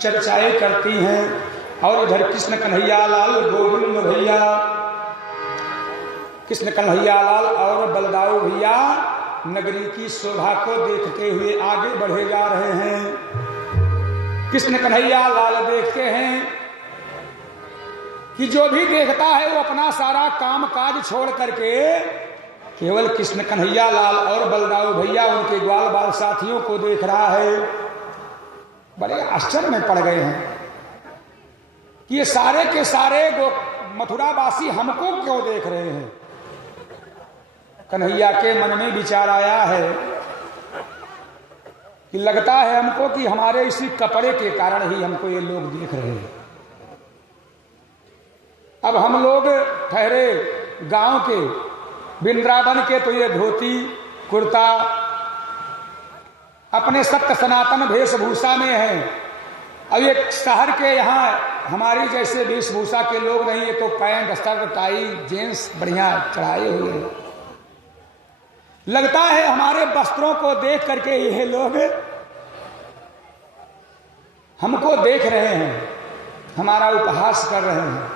चर्चाएं करती हैं और इधर कृष्ण कन्हैया लाल गोविंद भैया, कृष्ण कन्हैया लाल और बलदाऊ भैया नगरी की शोभा को देखते हुए आगे बढ़े जा रहे हैं। कृष्ण कन्हैया लाल देखते हैं कि जो भी देखता है वो अपना सारा काम काज छोड़ करके केवल कृष्ण कन्हैया लाल और बलदाऊ भैया उनके ग्वाल बाल साथियों को देख रहा है। बड़े आश्चर्य में पड़ गए हैं कि ये सारे के सारे मथुरावासी हमको क्यों देख रहे हैं। कन्हैया के मन में विचार आया है कि लगता है हमको कि हमारे इसी कपड़े के कारण ही हमको ये लोग देख रहे हैं। अब हम लोग ठहरे गांव के, वृंदावन के, तो ये धोती कुर्ता अपने सत्य सनातन वेशभूषा में है। अब एक शहर के यहाँ हमारी जैसे वेशभूषा के लोग नहीं, ये तो पैंट शर्ट टाई जींस बढ़िया चढ़ाए हुए हैं। लगता है हमारे वस्त्रों को देख करके यह लोग हमको देख रहे हैं, हमारा उपहास कर रहे हैं,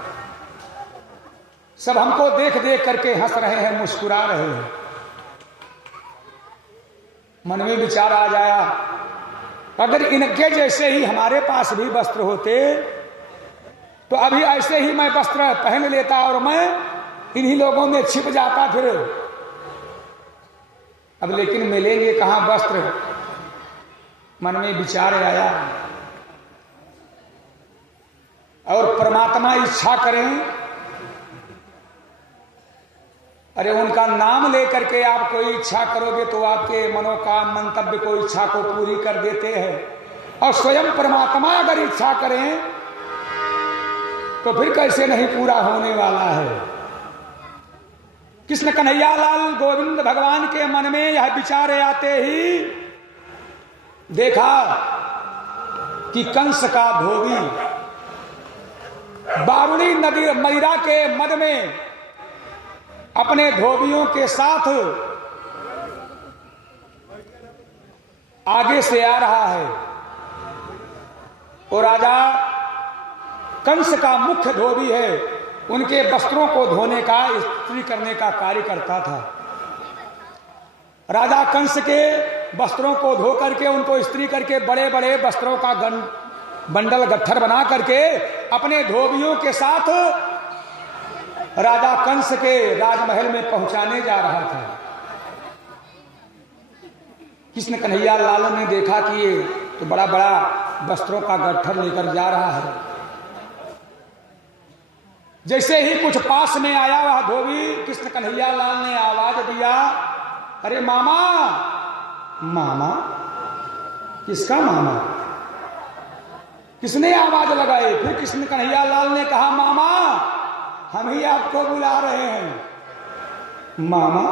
सब हमको देख देख करके हंस रहे हैं, मुस्कुरा रहे हैं। मन में विचार आ जाया, अगर इनके जैसे ही हमारे पास भी वस्त्र होते तो अभी ऐसे ही मैं वस्त्र पहन लेता और मैं इन्हीं लोगों में छिप जाता फिर। अब लेकिन मिलेंगे कहां वस्त्र, मन में विचार आया। और परमात्मा इच्छा करें, अरे उनका नाम लेकर के आप कोई इच्छा करोगे तो आपके मनोकाम मंतव्य को इच्छा को पूरी कर देते हैं। और स्वयं परमात्मा अगर इच्छा करें तो फिर कैसे नहीं पूरा होने वाला है। कृष्ण कन्हैया लाल गोविंद भगवान के मन में यह विचार आते ही देखा कि कंस का धोबी बारुणी नदी मदिरा के मद में अपने धोबियों के साथ आगे से आ रहा है। और राजा कंस का मुख्य धोबी है, उनके वस्त्रों को धोने का, इस्त्री करने का कार्य करता था। राजा कंस के वस्त्रों को धो करके उनको इस्त्री करके बड़े बड़े वस्त्रों का बंडल गट्ठर बना करके अपने धोबियों के साथ राजा कंस के राजमहल में पहुंचाने जा रहा था। कृष्ण कन्हैया लाल ने देखा कि ये तो बड़ा बड़ा वस्त्रों का गट्ठर लेकर जा रहा है। जैसे ही कुछ पास में आया वह धोबी, कृष्ण कन्हैया लाल ने आवाज दिया, अरे मामा। मामा? किसका मामा? किसने आवाज लगाई? फिर कृष्ण कन्हैया लाल ने कहा, मामा हम ही आपको बुला रहे हैं। मामा?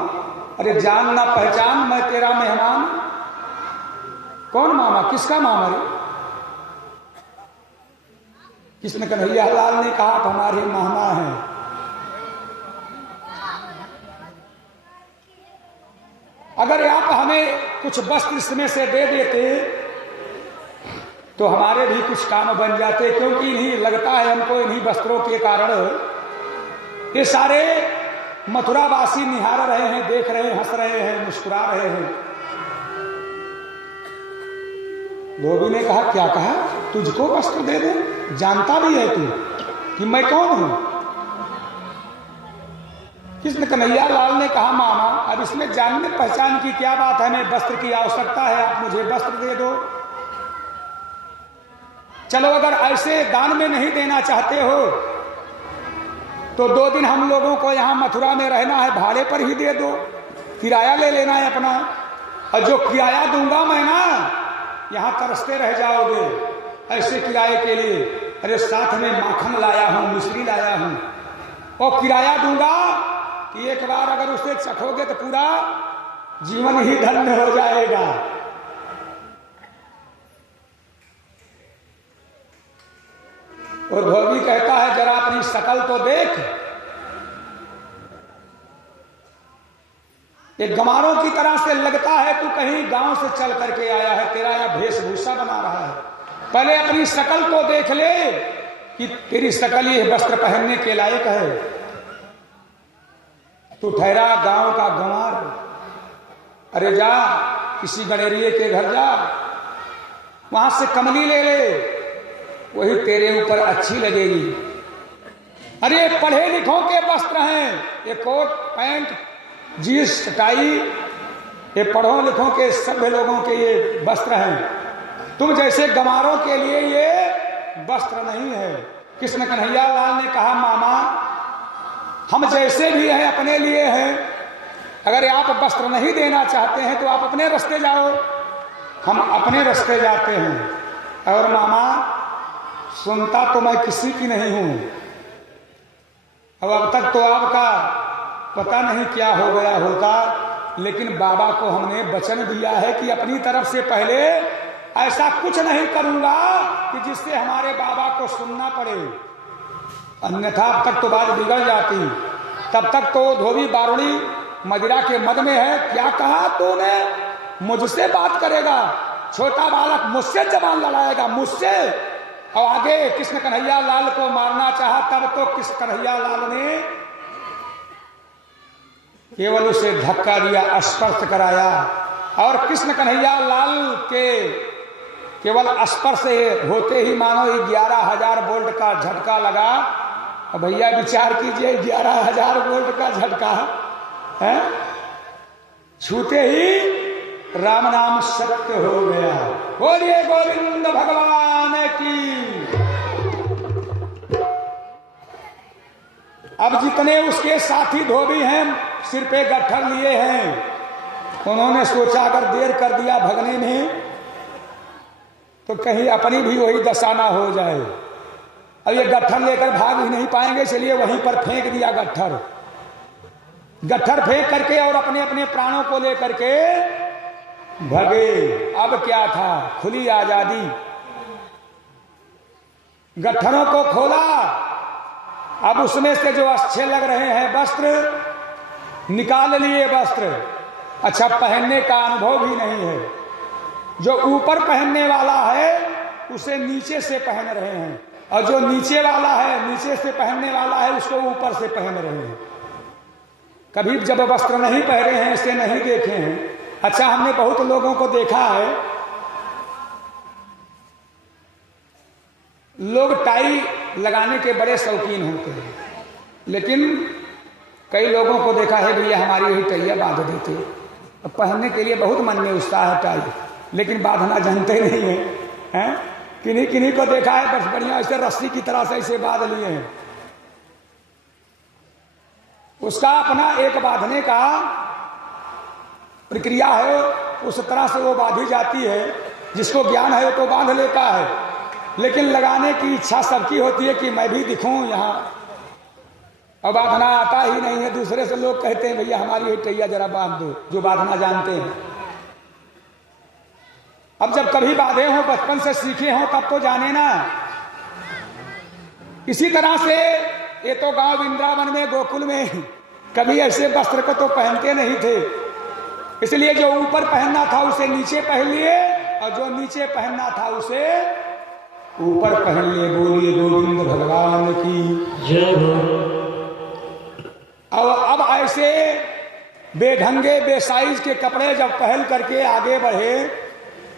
अरे जान ना पहचान, मैं तेरा मेहमान। कौन मामा? किसका मामा रे? कृष्ण कन्हैया लाल ने कहा, आप हमारे मामा हैं। अगर आप हमें कुछ वस्त्र इसमें से दे देते तो हमारे भी कुछ काम बन जाते, क्योंकि इन्हीं लगता है हमको इन्हीं वस्त्रों के कारण ये सारे मथुरावासी निहार रहे हैं, देख रहे हैं, हंस रहे हैं, मुस्कुरा रहे हैं। धोबी ने कहा, क्या कहा? तुझको वस्त्र दे दे? जानता भी है तू कि मैं कौन हूं? कृष्ण कन्हैया लाल ने कहा, मामा अब इसमें जानने पहचान की क्या बात है, हमें वस्त्र की आवश्यकता है, आप मुझे वस्त्र दे दो। चलो अगर ऐसे दान में नहीं देना चाहते हो तो 2 दिन हम लोगों को यहां मथुरा में रहना है, भाड़े पर ही दे दो, किराया ले लेना है अपना। और जो किराया दूंगा मैं ना, यहां तरसते रह जाओगे ऐसे किराए के लिए। अरे साथ में माखन लाया हूं, मिश्री लाया हूं, और किराया दूंगा कि एक बार अगर उसे चखोगे तो पूरा जीवन ही धन्य हो जाएगा। और धोबी कहता है, जरा अपनी शकल तो देख, एक गंवारों की तरह से लगता है तू कहीं गांव से चल करके आया है, तेरा यह वेशभूषा बना रहा है। पहले अपनी शकल तो देख ले कि तेरी शकल ये वस्त्र पहनने के लायक है। तू ठहरा गांव का गंवार, अरे जा किसी गणेरिये के घर जा, वहां से कमली ले ले, वही तेरे ऊपर अच्छी लगेगी। अरे पढ़े लिखों के वस्त्र हैं, ये कोट पैंट जींस टाई, ये पढ़ो लिखों के सभ्य लोगों के ये वस्त्र हैं। तुम जैसे गंवारों के लिए ये वस्त्र नहीं है। कृष्ण कन्हैया लाल ने कहा, मामा हम जैसे भी हैं अपने लिए हैं, अगर आप वस्त्र नहीं देना चाहते हैं तो आप अपने रास्ते जाओ, हम अपने रास्ते जाते हैं। और मामा सुनता तो मैं किसी की नहीं हूं, अब तक तो आपका पता नहीं क्या हो गया होगा, लेकिन बाबा को हमने वचन दिया है कि अपनी तरफ से पहले ऐसा कुछ नहीं करूंगा कि जिससे हमारे बाबा को सुनना पड़े, अन्यथा अब तक तो बात बिगड़ जाती। तब तक तो धोबी बारुणी मदिरा के मद में है। क्या कहा तूने? मुझसे बात करेगा? छोटा बालक मुझसे जबान लड़ाएगा, मुझसे? और आगे कृष्ण कन्हैया लाल को मारना चाहा, तब तो कृष्ण कन्हैया लाल ने केवल उसे धक्का दिया, स्पर्श कराया। और कृष्ण कन्हैया लाल के केवल स्पर्श होते ही मानो 11,000 वोल्ट का झटका लगा। और भैया विचार कीजिए, 11,000 वोल्ट का झटका है, छूते ही राम नाम सत्य हो गया। बोलिए गोविंद भगवान की। अब जितने उसके साथी धोबी हैं, सिर पे गट्ठर लिए हैं, उन्होंने सोचा अगर देर कर दिया भगने में तो कहीं अपनी भी वही दशा ना हो जाए। अब ये गट्ठर लेकर भाग ही नहीं पाएंगे, इसलिए वहीं पर फेंक दिया गट्ठर। गट्ठर फेंक करके और अपने अपने प्राणों को लेकर के भगे। अब क्या था? खुली आजादी। गट्ठरों को खोला, अब उसमें से जो अच्छे लग रहे हैं वस्त्र निकाल लिए। वस्त्र अच्छा पहनने का अनुभव भी नहीं है। जो ऊपर पहनने वाला है उसे नीचे से पहन रहे हैं, और जो नीचे वाला है, नीचे से पहनने वाला है, उसको ऊपर से पहन रहे हैं। कभी जब वस्त्र नहीं पहने हैं, इसे नहीं देखे हैं। अच्छा हमने बहुत लोगों को देखा है, लोग टाई लगाने के बड़े शौकीन होते हैं, लेकिन कई लोगों को देखा है भैया हमारी यही टैया बांध देते। पहनने के लिए बहुत मन में उत्साह है टाई, लेकिन बांधना जानते नहीं है, हैं? किन्हीं किन्हीं को देखा है बस बढ़िया ऐसे रस्सी की तरह से ऐसे बांध लिए हैं। उसका अपना एक बांधने का प्रक्रिया है, उस तरह से वो बांधी जाती है। जिसको ज्ञान है वो तो बांध लेता है, लेकिन लगाने की इच्छा सबकी होती है कि मैं भी दिखूं यहाँ। अब बांधना आता ही नहीं है, दूसरे से लोग कहते हैं भैया हमारी ये टैया जरा बांध दो, जो बांधना जानते हैं। अब जब कभी बांधे हो, बचपन से सीखे हो, तब तो जाने ना। इसी तरह से ये तो गांव वृंदावन में गोकुल में कभी ऐसे वस्त्र को तो पहनते नहीं थे, इसलिए जो ऊपर पहनना था उसे नीचे पहन लिए, और जो नीचे पहनना था उसे ऊपर पहन लिए। बोलिए गोविंद भगवान की जय हो। अब ऐसे बेढंगे बेसाइज के कपड़े जब पहन करके आगे बढ़े,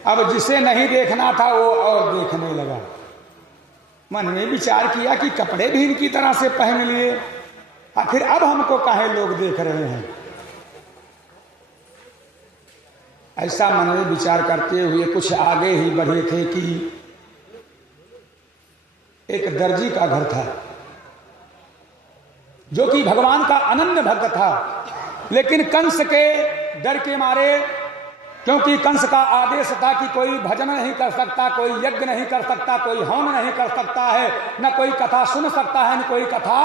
अब जिसे नहीं देखना था वो और देखने लगा। मन में विचार किया कि कपड़े भी इनकी तरह से पहन लिए, आखिर अब हमको काहे लोग देख रहे हैं। ऐसा मन में विचार करते हुए कुछ आगे ही बढ़े थे कि एक दर्जी का घर था, जो कि भगवान का अनन्य भक्त था, लेकिन कंस के डर के मारे, क्योंकि कंस का आदेश था कि कोई भजन नहीं कर सकता, कोई यज्ञ नहीं कर सकता, कोई हवन नहीं कर सकता है, न कोई कथा सुन सकता है, न कोई कथा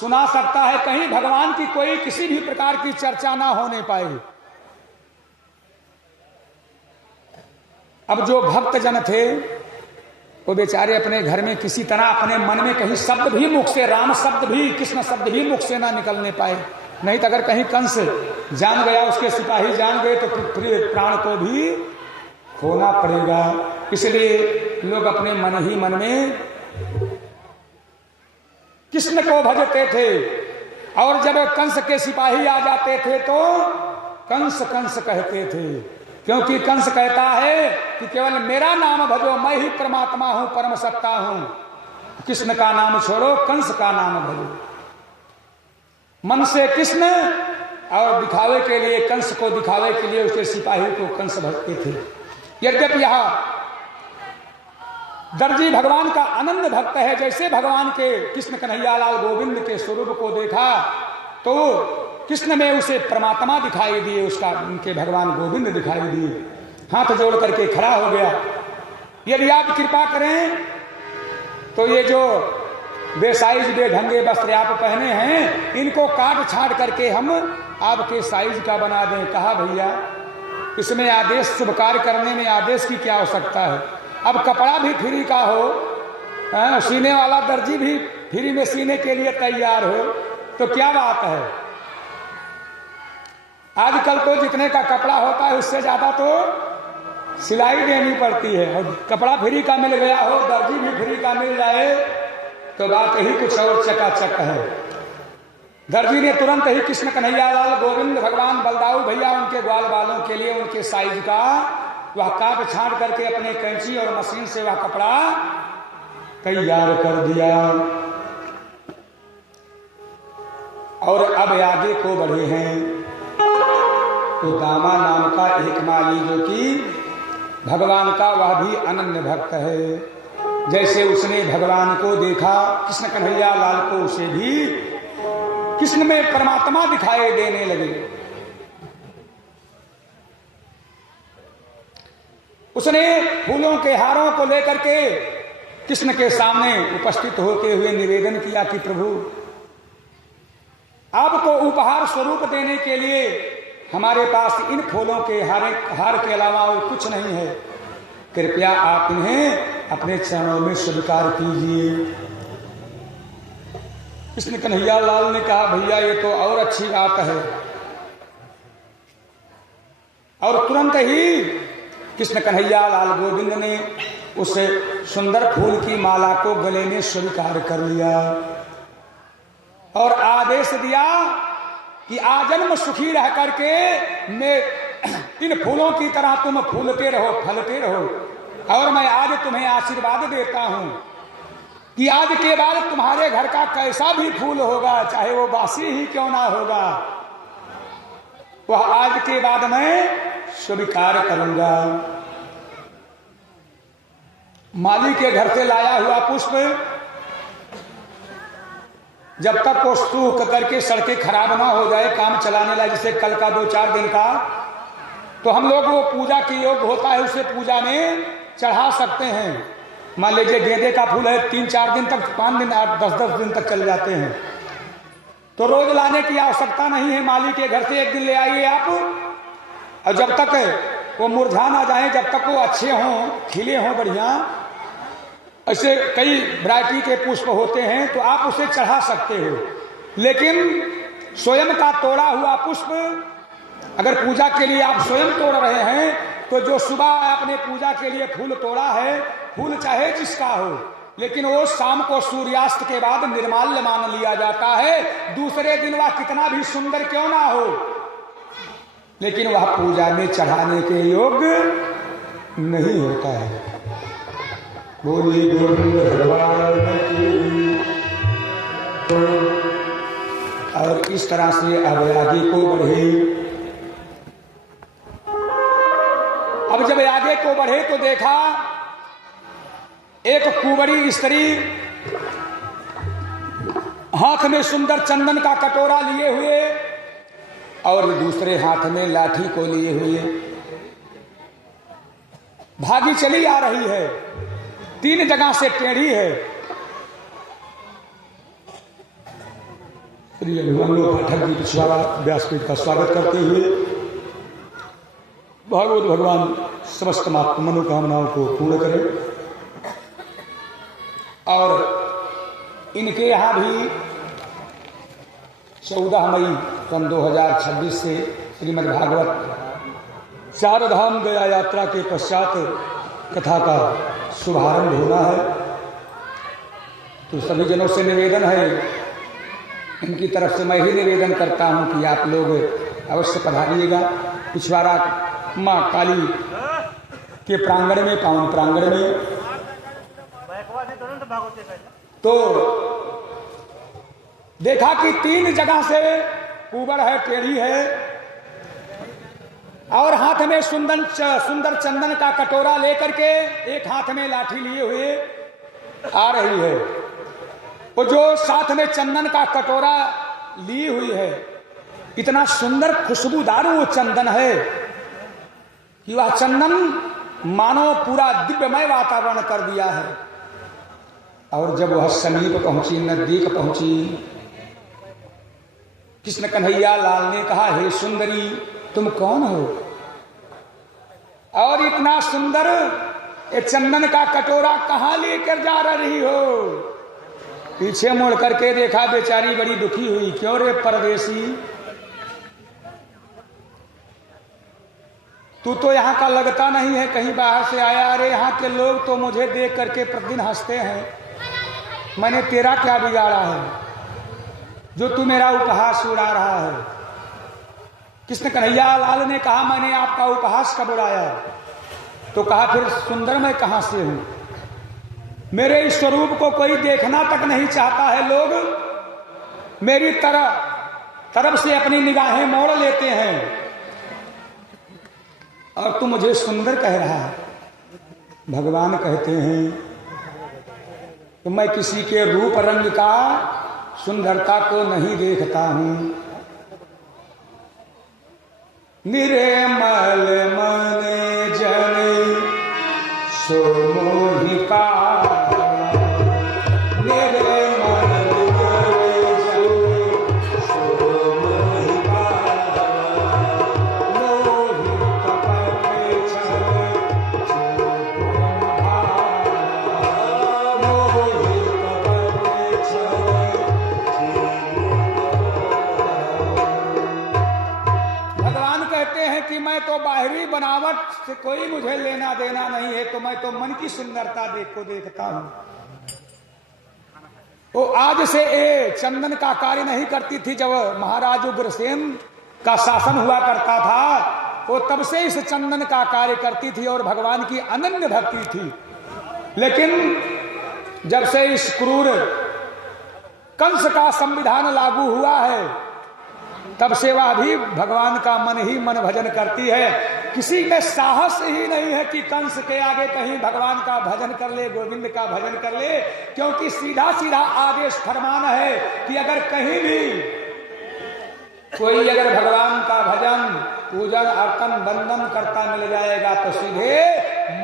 सुना सकता है, कहीं भगवान की कोई किसी भी प्रकार की चर्चा ना होने पाए। अब जो भक्त जन थे वो बेचारे अपने घर में किसी तरह अपने मन में कहीं शब्द भी मुख से, राम शब्द भी, कृष्ण शब्द भी मुख से ना निकलने पाए। नहीं तो अगर कहीं कंस जान गया, उसके सिपाही जान गए, तो प्राण को भी खोना पड़ेगा। इसलिए लोग अपने मन ही मन में कृष्ण को भजते थे, और जब कंस के सिपाही आ जाते थे तो कंस कंस कहते थे, क्योंकि कंस कहता है कि केवल मेरा नाम भजो, मैं ही परमात्मा हूं, परम सत्ता हूं। कृष्ण का नाम छोड़ो, कंस का नाम भजो। मन से कृष्ण और दिखावे के लिए कंस को, दिखावे के लिए उसके सिपाही को कंस भजते थे। यद्यपि यह दर्जी भगवान का अनन्य भक्त है, जैसे भगवान के कृष्ण कन्हैया लाल गोविंद के स्वरूप को देखा तो कृष्ण में उसे परमात्मा दिखाई दिए, उसका उनके भगवान गोविंद दिखाई दिए। हाथ जोड़ करके खड़ा हो गया, यदि आप कृपा करें तो ये जो बेसाइज बेढंगे वस्त्र आप पहने हैं, इनको काट छाट करके हम आपके साइज का बना दें। कहा भैया इसमें आदेश, शुभ कार्य करने में आदेश की क्या आवश्यकता है। अब कपड़ा भी फ्री का हो, सीने वाला दर्जी भी फ्री में सीने के लिए तैयार हो, तो क्या बात है। आजकल तो जितने का कपड़ा होता है उससे ज्यादा तो सिलाई देनी पड़ती है। और कपड़ा फ्री का मिल गया हो, दर्जी भी फ्री का मिल जाए तो बात ही कुछ और चकाचक है। दर्जी ने तुरंत ही कृष्ण कन्हैया लाल गोविंद भगवान बलदाऊ भैया उनके ग्वाल बालों के लिए उनके साइज का वह काट छाट करके अपने कैंची और मशीन से वह कपड़ा तैयार कर दिया। और अब आगे को बढ़े हैं तो दामा नाम का एक माली जो कि भगवान का वह भी अनन्य भक्त है। जैसे उसने भगवान को देखा कृष्ण कन्हैया लाल को उसे भी कृष्ण में परमात्मा दिखाई देने लगे। उसने फूलों के हारों को लेकर के कृष्ण के सामने उपस्थित होते हुए निवेदन किया कि प्रभु आपको उपहार स्वरूप देने के लिए हमारे पास इन फूलों के हार के अलावा और कुछ नहीं है, कृपया आप इन्हें अपने चरणों में स्वीकार कीजिए। कृष्ण कन्हैया लाल ने कहा भैया ये तो और अच्छी बात है। और तुरंत ही कृष्ण कन्हैया लाल गोविंद ने उस सुंदर फूल की माला को गले में स्वीकार कर लिया और आदेश दिया कि आजन्म सुखी रह करके मैं इन फूलों की तरह तुम फूलते रहो, फलते रहो। और मैं आज तुम्हें आशीर्वाद देता हूं कि आज के बाद तुम्हारे घर का कैसा भी फूल होगा, चाहे वो बासी ही क्यों ना होगा, वह आज के बाद मैं स्वीकार करूंगा। माली के घर से लाया हुआ पुष्प जब तक वो सूख करके सड़कें खराब ना हो जाए, काम चलाने लगे, जैसे कल का 2-4 दिन का, तो हम लोग वो पूजा के योग्य होता है उसे पूजा में चढ़ा सकते हैं। मान लीजिए गेंदे का फूल है 3-4 दिन तक, 5 दिन 10-10 दिन तक चल जाते हैं, तो रोज लाने की आवश्यकता नहीं है। माली के घर से एक दिन ले आइए आप, और जब तक वो मुरझा ना जाए, जब तक वो अच्छे हों, खिले हों बढ़िया, ऐसे कई वैरायटी के पुष्प होते हैं तो आप उसे चढ़ा सकते हो। लेकिन स्वयं का तोड़ा हुआ पुष्प अगर पूजा के लिए आप स्वयं तोड़ रहे हैं तो जो सुबह आपने पूजा के लिए फूल तोड़ा है, फूल चाहे जिसका हो, लेकिन वो शाम को सूर्यास्त के बाद निर्माल्य मान लिया जाता है। दूसरे दिन वह कितना भी सुंदर क्यों ना हो, लेकिन वह पूजा में चढ़ाने के योग्य नहीं होता है। बोली गोविंद भगवान की। और इस तरह से अब आगे को बढ़े। अब जब आगे को बढ़े तो देखा एक कुंवरी स्त्री हाथ में सुंदर चंदन का कटोरा लिए हुए और दूसरे हाथ में लाठी को लिए हुए भागी चली आ रही है। 3 जगह से टेढ़ी है। श्री अभिमान्य पाठक जी पिछवाड़ा व्यासपीठ का स्वागत करते हुए भागवत भगवान समस्त मनोकामनाओं को पूर्ण करें। और इनके यहाँ भी 14 मई सन 2026 से श्रीमद् भागवत 4 धाम गया यात्रा के पश्चात कथा का शुभारंभ होना है। तो सभी जनों से निवेदन है, इनकी तरफ से मैं ही निवेदन करता हूं कि आप लोग अवश्य पधारिएगा। पिछवाड़ा माँ काली के प्रांगण में, पावन प्रांगण में। तो देखा कि 3 जगह से कुंवर है, टेढ़ी है और हाथ में सुंदर चंदन का कटोरा लेकर के एक हाथ में लाठी लिए हुए आ रही है। वो जो साथ में चंदन का कटोरा ली हुई है, इतना सुंदर खुशबूदार वो चंदन है कि वह चंदन मानो पूरा दिव्यमय वातावरण कर दिया है। और जब वह समीप पहुंची, नजदीक पहुंची, कृष्ण कन्हैया लाल ने कहा, हे सुंदरी तुम कौन हो और इतना सुंदर ये चंदन का कटोरा कहां लेकर जा रही हो? पीछे मुड़ करके देखा, बेचारी बड़ी दुखी हुई। क्यों रे परदेसी, तू तो यहाँ का लगता नहीं है, कहीं बाहर से आया। अरे यहाँ के लोग तो मुझे देख करके प्रतिदिन हंसते हैं। मैंने तेरा क्या बिगाड़ा है जो तू मेरा उपहास उड़ा रहा है? कृष्ण कन्हैया लाल ने कहा, मैंने आपका उपहास कब उड़ाया? तो कहा, फिर सुंदर मैं कहां से हूं? मेरे इस स्वरूप को कोई देखना तक नहीं चाहता है। लोग मेरी तरफ से अपनी निगाहें मोड़ लेते हैं और तू मुझे सुंदर कह रहा है। भगवान कहते हैं कि मैं किसी के रूप रंग का सुंदरता को नहीं देखता हूं। निर्मल मन जन सो मोहि पावा, निर्मल मन जन सो मोहि पावा, मोहि कपट छल छूटन भावा, मोहि कपट छल कि मैं तो बाहरी बनावट से कोई मुझे लेना देना नहीं है, तो मैं तो मन की सुंदरता देखता हूं। वो आज से ये चंदन का कार्य नहीं करती थी। जब महाराज उग्रसेन का शासन हुआ करता था, वो तब से इस चंदन का कार्य करती थी और भगवान की अनन्य भक्ति थी। लेकिन जब से इस क्रूर कंस का संविधान लागू हुआ है, तब से वह भी भगवान का मन ही मन भजन करती है। किसी में साहस ही नहीं है कि कंस के आगे कहीं भगवान का भजन कर ले, गोविंद का भजन कर ले, क्योंकि सीधा सीधा आदेश फरमान है कि अगर कहीं भी कोई अगर भगवान का भजन पूजन अर्चन बंदन करता मिल जाएगा तो सीधे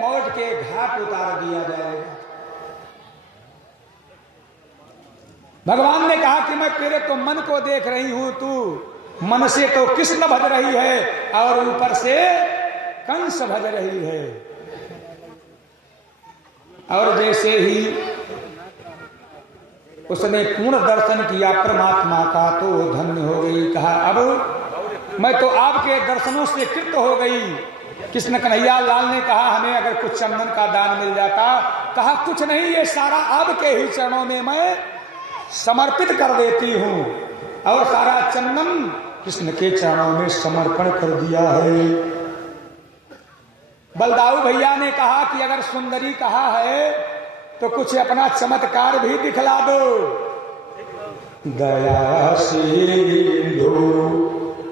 मौत के घाट उतार दिया जाएगा। भगवान ने कहा कि मैं तेरे तो मन को देख रही हूं, तू मन से तो कृष्ण भज रही है और ऊपर से कंस भज रही है। और जैसे ही उसने पूर्ण दर्शन किया परमात्मा का तो धन्य हो गई। कहा, अब मैं तो आपके दर्शनों से कृत हो गई। कृष्ण कन्हैया लाल ने कहा, हमें अगर कुछ चंदन का दान मिल जाता। कहा, कुछ नहीं, ये सारा आपके ही चरणों में मैं समर्पित कर देती हूं। और सारा चंदन कृष्ण के चरणों में समर्पण कर दिया है। बलदाऊ भैया ने कहा कि अगर सुंदरी कहा है तो कुछ अपना चमत्कार भी दिखला दो। दया सिंधु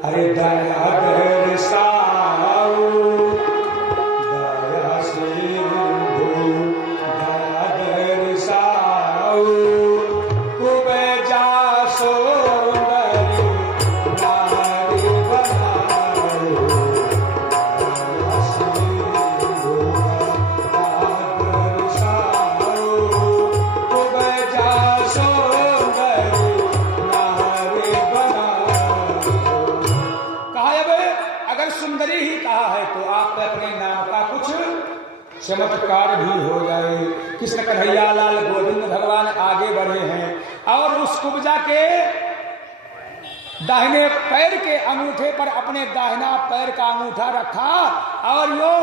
अरे दया दर्शाओ, दया सिंधु दया दर्शाओ, कुबजा सुंदरी नारी बनाओ, दया सिंधु दया दर्शाओ, कुबजा सुंदरी नारी बनाओ। कहा, अगर सुंदरी ही कहा है तो आप अपने नाम का कुछ चमत्कार भी हो जाए। कृष्ण कन्हैया लाल गोविंद भगवान आगे बढ़े हैं और उस कुब्जा के दाहिने पैर के अंगूठे पर अपने दाहिना पैर का अंगूठा रखा और यूं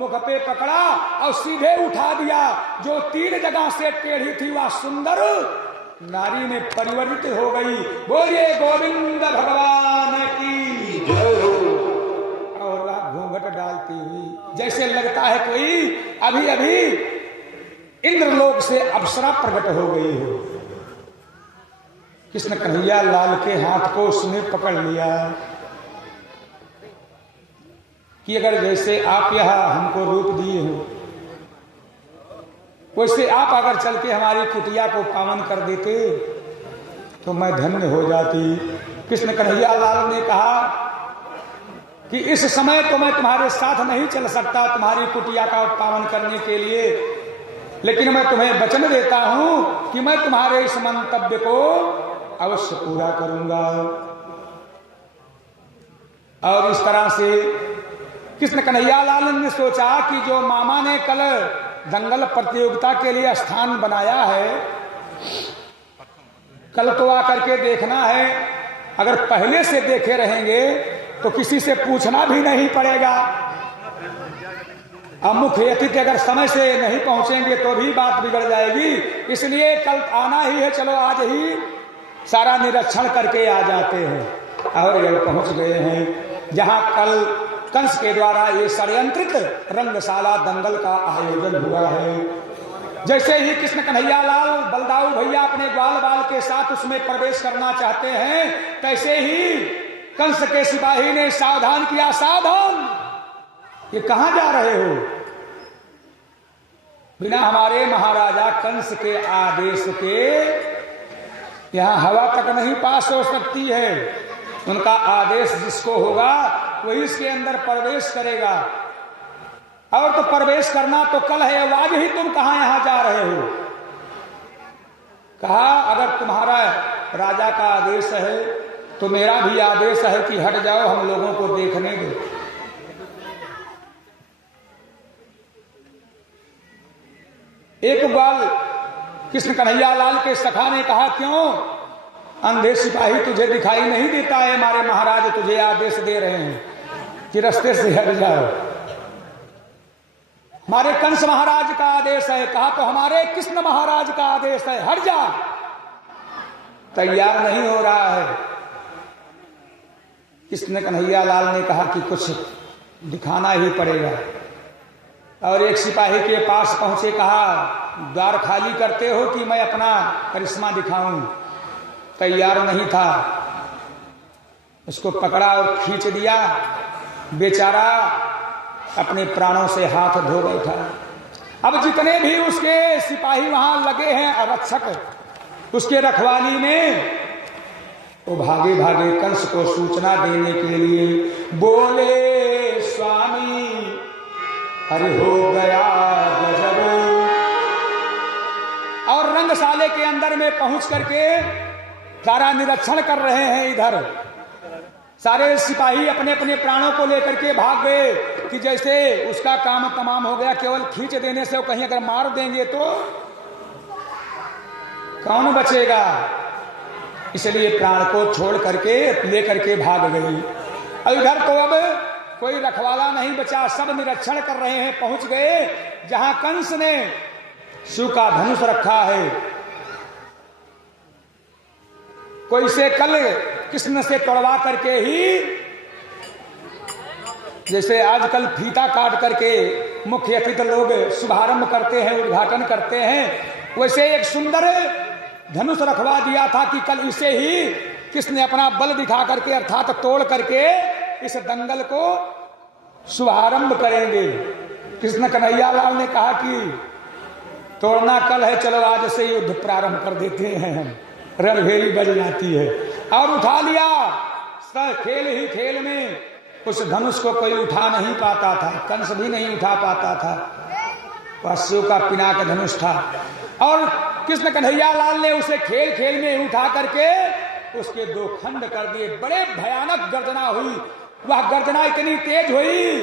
मुख पे पकड़ा और सीधे उठा दिया। जो 3 जगह से टेढ़ी थी वह सुंदर नारी में परिवर्तित हो गई। बोलिए गोविंद भगवान की जय। और घूंघट डालती हुई जैसे लगता है कोई अभी अभी इंद्रलोक से अप्सरा प्रकट हो गई हो। कृष्ण कन्हैया लाल के हाथ को उसने पकड़ लिया कि अगर जैसे आप यह हमको रूप दिए हो, वैसे आप अगर चल के हमारी कुटिया को पावन कर देते तो मैं धन्य हो जाती। कृष्ण कन्हैया लाल ने कहा कि इस समय तो मैं तुम्हारे साथ नहीं चल सकता तुम्हारी कुटिया का पावन करने के लिए, लेकिन मैं तुम्हें वचन देता हूं कि मैं तुम्हारे इस मंतव्य को अवश्य पूरा करूंगा। और इस तरह से कृष्ण कन्हैया लाल ने सोचा कि जो मामा ने कल दंगल प्रतियोगिता के लिए स्थान बनाया है, कल तो आकर के देखना है। अगर पहले से देखे रहेंगे तो किसी से पूछना भी नहीं पड़ेगा। अब मुख्य अतिथि अगर समय से नहीं पहुंचेंगे तो भी बात बिगड़ जाएगी, इसलिए कल आना ही है, चलो आज ही सारा निरीक्षण करके आ जाते हैं। और ये पहुंच गए हैं जहां कल कंस के द्वारा ये षड्यंत्रित रंगशाला दंगल का आयोजन हुआ है। जैसे ही कृष्ण कन्हैया लाल बलदाऊ भैया अपने ग्वाल बाल के साथ उसमें प्रवेश करना चाहते हैं, तैसे ही कंस के सिपाही ने सावधान किया, सावधान, ये कहां जा रहे हो? बिना हमारे महाराजा कंस के आदेश के यहां हवा तक नहीं पास हो सकती है। उनका आदेश जिसको होगा वही इसके अंदर प्रवेश करेगा। और तो प्रवेश करना तो कल है, आज ही तुम कहां यहां जा रहे हो? कहा अगर तुम्हारा राजा का आदेश है तो मेरा भी आदेश है कि हट जाओ, हम लोगों को देखने दो। एक बार कृष्ण कन्हैया लाल के सखा ने कहा, क्यों अंधे सिपाही तुझे दिखाई नहीं देता है? हमारे महाराज तुझे आदेश दे रहे हैं कि रास्ते से हट जाओ। हमारे कंस महाराज का आदेश है। कहा तो हमारे कृष्ण महाराज का आदेश है, हट जा। तैयार नहीं हो रहा है। कृष्ण कन्हैया लाल ने कहा कि कुछ दिखाना ही पड़ेगा। और एक सिपाही के पास पहुंचे, कहा द्वार खाली करते हो कि मैं अपना करिश्मा दिखाऊं? तैयार नहीं था। उसको पकड़ा और खींच दिया। बेचारा अपने प्राणों से हाथ धो बैठा। अब जितने भी उसके सिपाही वहां लगे हैं आरक्षक उसके रखवाली में, वो भागे भागे कंस को सूचना देने के लिए बोले, स्वामी अरे हो गया गजब। और रंगशाले के अंदर में पहुंच करके सारा निरीक्षण कर रहे हैं। इधर सारे सिपाही अपने अपने प्राणों को लेकर के भाग गए कि जैसे उसका काम तमाम हो गया। केवल खींच देने से वो कहीं अगर मार देंगे तो कौन बचेगा? इसलिए प्राण को छोड़ करके लेकर के भाग गई। और इधर तो अब कोई रखवाला नहीं बचा, सब निरीक्षण कर रहे हैं। पहुंच गए जहां कंस ने शिव का धनुष रखा है। कोई से कल कृष्ण से तोड़वा करके ही, जैसे आजकल फीता काट करके मुख्य अतिथि लोग शुभारंभ करते हैं, उद्घाटन करते हैं, वैसे एक सुंदर धनुष रखवा दिया था कि कल इसे ही कृष्ण ने अपना बल दिखा करके अर्थात तोड़ करके इस दंगल को शुभारंभ करेंगे। कृष्ण कन्हैया लाल ने कहा कि तोड़ना कल है, चलो आज से युद्ध प्रारंभ कर देते हैं हम। रणभेरी बज जाती है। और उठा लिया। खेल ही खेल में उस धनुष को कोई उठा नहीं पाता था, कंस भी नहीं उठा पाता था। वह शिव का पिनाक धनुष था। और कृष्ण कन्हैया लाल ने उसे खेल खेल में उठा करके उसके दो खंड कर दिए। बड़े भयानक गर्जना हुई। वह गर्जना इतनी तेज हुई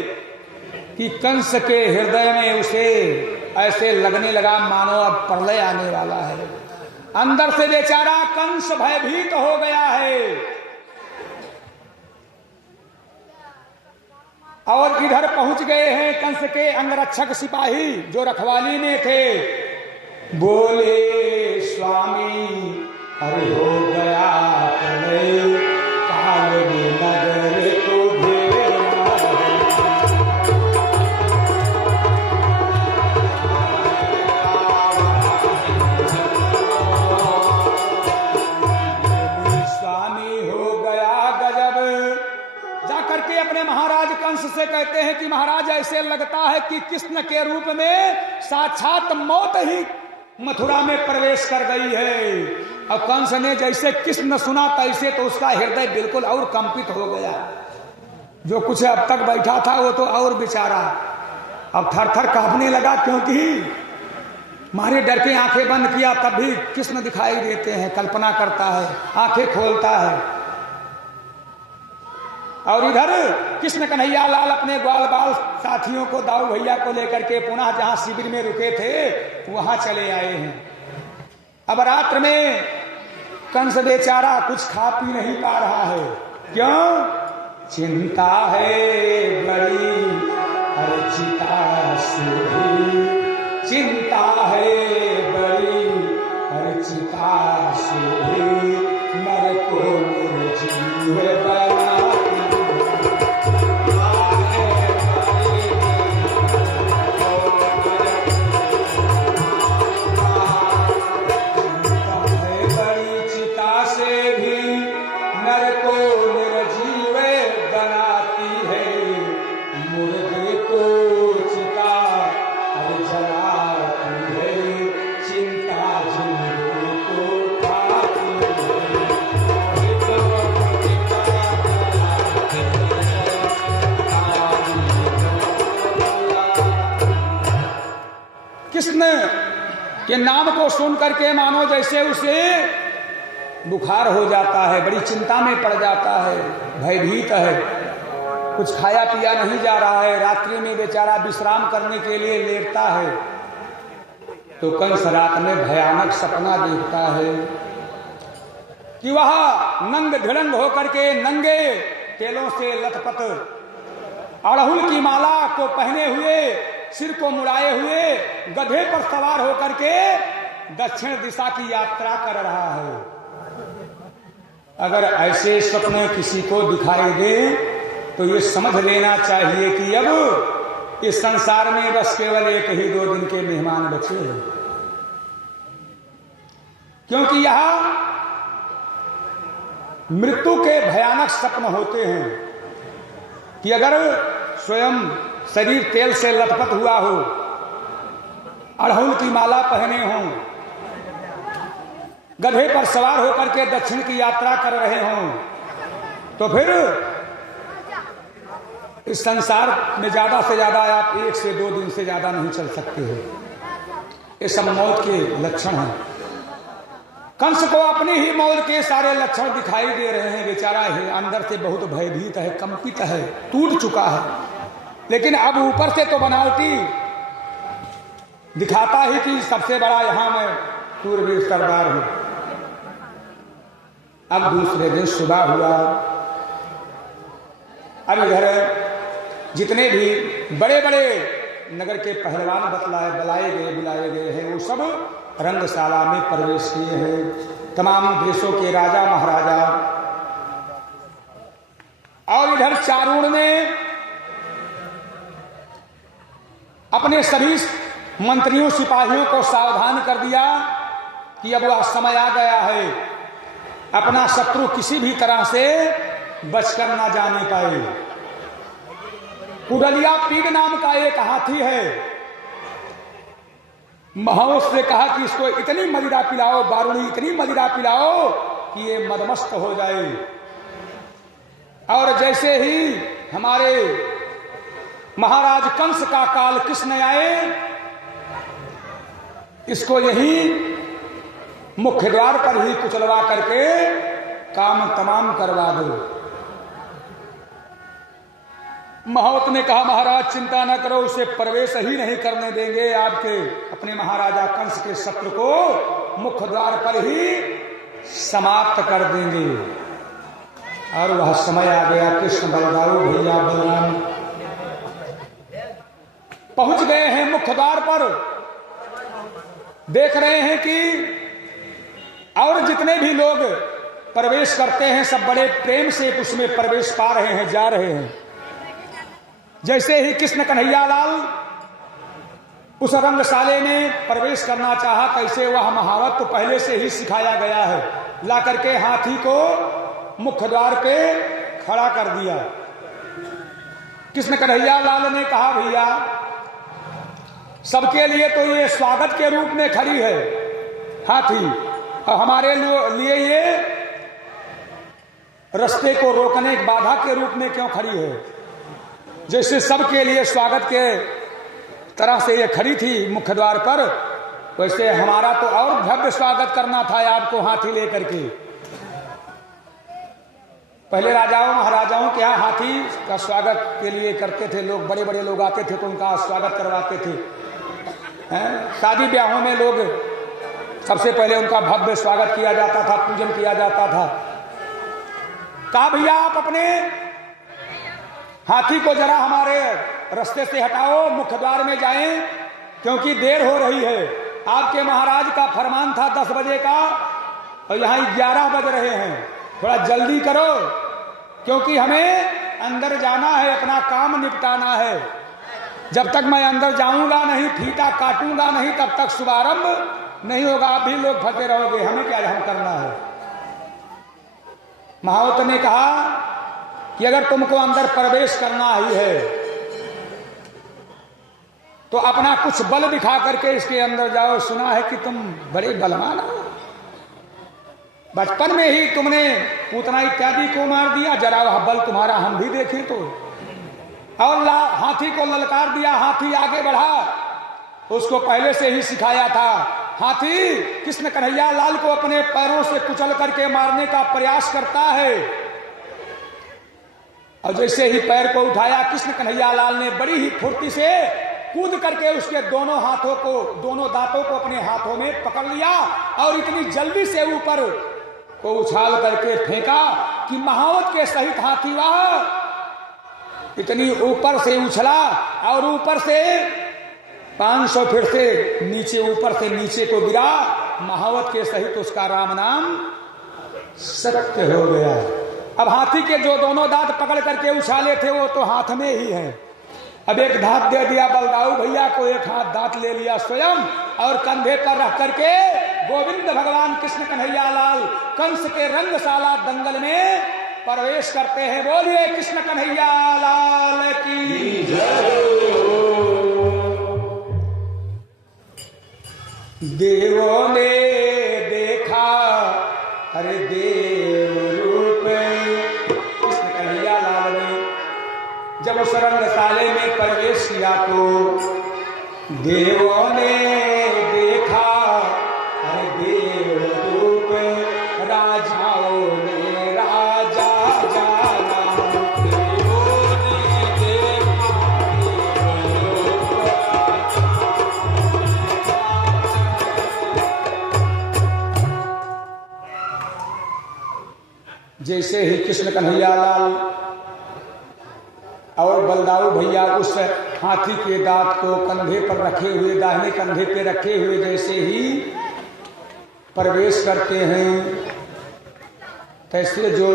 कि कंस के हृदय में उसे ऐसे लगने लगा मानो अब प्रलय आने वाला है। अंदर से बेचारा कंस भयभीत हो गया है। और इधर पहुंच गए हैं कंस के अंगरक्षक सिपाही जो रखवाली में थे। बोले, स्वामी अरे हो गया प्रलय, काल में नगर को घेरा। स्वामी हो गया गजब। जाकर के अपने महाराज कंस से कहते हैं कि महाराज ऐसे लगता है कि कृष्ण के रूप में साक्षात मौत ही मथुरा में प्रवेश कर गई है। और कंस ने जैसे कृष्ण सुना तैसे तो उसका हृदय बिल्कुल और कंपित हो गया। जो कुछ अब तक बैठा था वो तो और बेचारा अब थर थर कांपने लगा, क्योंकि मारे डर के आंखें बंद किया तब भी कृष्ण दिखाई देते हैं। कल्पना करता है, आंखें खोलता है। और इधर कृष्ण कन्हैया लाल अपने ग्वाल बाल साथियों को, दाऊ भैया को लेकर के पुनः जहां शिविर में रुके थे वहां चले आए हैं। अब रात्र में कंस बेचारा कुछ खा पी नहीं पा रहा है। क्यों? चिंता है बड़ी हर चिता से भी चिंता है बड़ी, हर चिता से भी नर को निर्जीव बनाती। कृष्ण के नाम को सुन करके मानो जैसे उसे बुखार हो जाता है, बड़ी चिंता में पड़ जाता है, भयभीत है, कुछ खाया पिया नहीं जा रहा है, रात्रि में बेचारा विश्राम करने के लिए लेटता है तो कंस रात में भयानक सपना देखता है कि वह नंग धिड़ंग होकर के नंगे तेलों से लथपथ अड़हुल की माला को पहने हुए, सिर को मुड़ाए हुए गधे पर सवार होकर के दक्षिण दिशा की यात्रा कर रहा है। अगर ऐसे स्वप्न किसी को दिखाई दे तो ये समझ लेना चाहिए कि अब इस संसार में बस केवल 1-2 दिन के मेहमान बचे हैं, क्योंकि यहां मृत्यु के भयानक स्वप्न होते हैं कि अगर स्वयं शरीर तेल से लथपथ हुआ हो, अड़हुल की माला पहने हों, गधे पर सवार होकर के दक्षिण की यात्रा कर रहे हों, तो फिर इस संसार में ज्यादा से ज्यादा आप 1 से 2 दिन से ज्यादा नहीं चल सकते हो। ये सब मौत के लक्षण हैं। कंस को अपनी ही मौत के सारे लक्षण दिखाई दे रहे हैं। बेचारा है अंदर से बहुत भयभीत है, कंपित है, टूट चुका है, लेकिन अब ऊपर से तो बनावटी दिखाता ही कि सबसे बड़ा यहां मैं सूरवीर सरदार हूं। अब दूसरे दिन सुबह हुआ, अब इधर जितने भी बड़े बड़े नगर के पहलवान बुलाए गए हैं वो सब रंगशाला में प्रवेश किए हैं। तमाम देशों के राजा महाराजा और इधर चारुण ने अपने सभी मंत्रियों सिपाहियों को सावधान कर दिया कि अब वह समय आ गया है, अपना शत्रु किसी भी तरह से बचकर ना जाने पाए। कुडलिया पीग नाम का एक हाथी है, महावत से कहा कि इसको इतनी मदिरा पिलाओ, बारूणी इतनी मदिरा पिलाओ कि ये मदमस्त हो जाए। और जैसे ही हमारे महाराज कंस का काल कृष्ण आए, इसको यही मुख्य द्वार पर ही कुचलवा करके काम तमाम करवा दो। महावत ने कहा महाराज चिंता न करो, उसे प्रवेश ही नहीं करने देंगे, आपके अपने महाराजा कंस के शत्रु को मुख्य द्वार पर ही समाप्त कर देंगे। और वह समय आ गया, कृष्ण बलदाऊ भैया बलराम पहुंच गए हैं मुख्य द्वार पर। देख रहे हैं कि और जितने भी लोग प्रवेश करते हैं सब बड़े प्रेम से उसमें प्रवेश पा रहे हैं, जा रहे हैं। जैसे ही कृष्ण कन्हैया लाल उस रंगशाले में प्रवेश करना चाहा, कैसे वह महावत तो पहले से ही सिखाया गया है, ला करके हाथी को मुख्य द्वार पे खड़ा कर दिया। कृष्ण कन्हैया लाल ने कहा भैया सबके लिए तो ये स्वागत के रूप में खड़ी है हाथी, और हमारे लिए ये रास्ते को रोकने की बाधा के रूप में क्यों खड़ी है? जैसे सबके लिए स्वागत के तरह से ये खड़ी थी मुख्य द्वार पर, वैसे हमारा तो और भव्य स्वागत करना था आपको हाथी लेकर के। पहले राजाओं महाराजाओं के यहाँ हाथी का स्वागत के लिए करते थे लोग, बड़े बड़े लोग आते थे तो उनका स्वागत करवाते थे। शादी ब्याहों में लोग सबसे पहले उनका भव्य स्वागत किया जाता था, पूजन किया जाता था। कहा भैया आप अपने हाथी को जरा हमारे रास्ते से हटाओ, मुख्य द्वार में जाएं, क्योंकि देर हो रही है। आपके महाराज का फरमान था 10 बजे का और यहाँ 11 बज रहे हैं, थोड़ा जल्दी करो, क्योंकि हमें अंदर जाना है, अपना काम निपटाना है। जब तक मैं अंदर जाऊंगा नहीं, फीता काटूंगा नहीं, तब तक शुभारंभ नहीं होगा। आप भी लोग फंसे रहोगे, हमें क्या हम करना है। महावत ने कहा कि अगर तुमको अंदर प्रवेश करना ही है तो अपना कुछ बल दिखा करके इसके अंदर जाओ। सुना है कि तुम बड़े बलवान हो, बचपन में ही तुमने पूतना इत्यादि को मार दिया, जरा वह बल तुम्हारा हम भी देखें तो। और हाथी को ललकार दिया, हाथी आगे बढ़ा, उसको पहले से ही सिखाया था। हाथी कृष्ण कन्हैया लाल को अपने पैरों से कुचल करके मारने का प्रयास करता है, और जैसे ही पैर को उठाया कृष्ण कन्हैया लाल ने बड़ी ही फुर्ती से कूद करके उसके दोनों हाथों को, दोनों दांतों को अपने हाथों में पकड़ लिया और इतनी जल्दी से ऊपर को उछाल करके फेंका कि महावत के सहित हाथी वह इतनी ऊपर से उछला और ऊपर से 500 फिर से नीचे, ऊपर से नीचे को गिरा। महावत के सहित उसका राम नाम सत्य हो गया। अब हाथी के जो दोनों दांत पकड़ करके उछाले थे वो तो हाथ में ही है। अब एक दांत दे दिया बलदाऊ भैया को, एक हाथ दांत ले लिया स्वयं और कंधे पर रख करके गोविंद भगवान कृष्ण कन्हैया लाल कंस के रंगशाला दंगल में प्रवेश करते हैं। बोलिए कृष्ण कन्हैया लाल की जय। देवों ने देखा अरे देव रूप, कृष्ण कन्हैया लाल ने जब उस रंगशाले में प्रवेश किया तो देवों ने देखा अरे देव रूप, राजाओं ने राजा जाना, देवों ने देखा जैसे ही कृष्ण कन्हैया लाल और बलदाऊ भैया उस हाथी के दांत को कंधे पर रखे हुए, दाहिने कंधे पे रखे हुए जैसे ही प्रवेश करते हैं, तैसे जो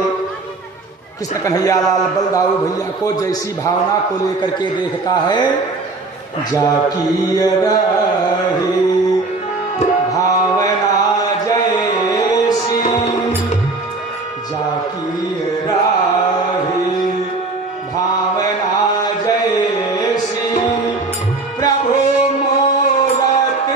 कृष्ण कन्हैया लाल बलदाऊ भैया को जैसी भावना को लेकर के देखता है, जाकी रही भावना जैसी, जाकी रही भावना जैसी, प्रभु मूरत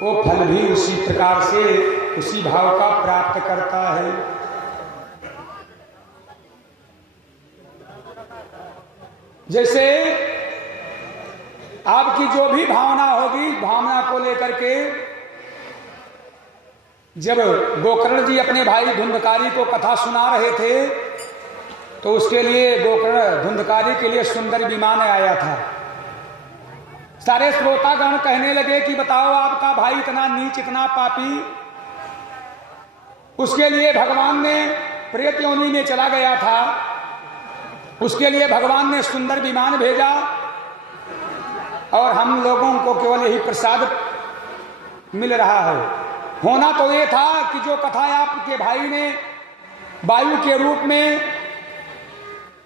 वो फल भी उसी प्रकार से उसी भाव का प्राप्त करता है। जैसे आपकी जो भी भावना होगी, भावना को लेकर के जब गोकर्ण जी अपने भाई धुंधकारी को कथा सुना रहे थे तो उसके लिए गोकर्ण धुंधकारी के लिए सुंदर विमान आया था। सारे श्रोतागण कहने लगे कि बताओ आपका भाई इतना नीच, इतना पापी, उसके लिए भगवान ने प्रेत योनि में चला गया था, उसके लिए भगवान ने सुंदर विमान भेजा और हम लोगों को केवल यही प्रसाद मिल रहा है। होना तो ये था कि जो कथा आपके भाई ने वायु के रूप में,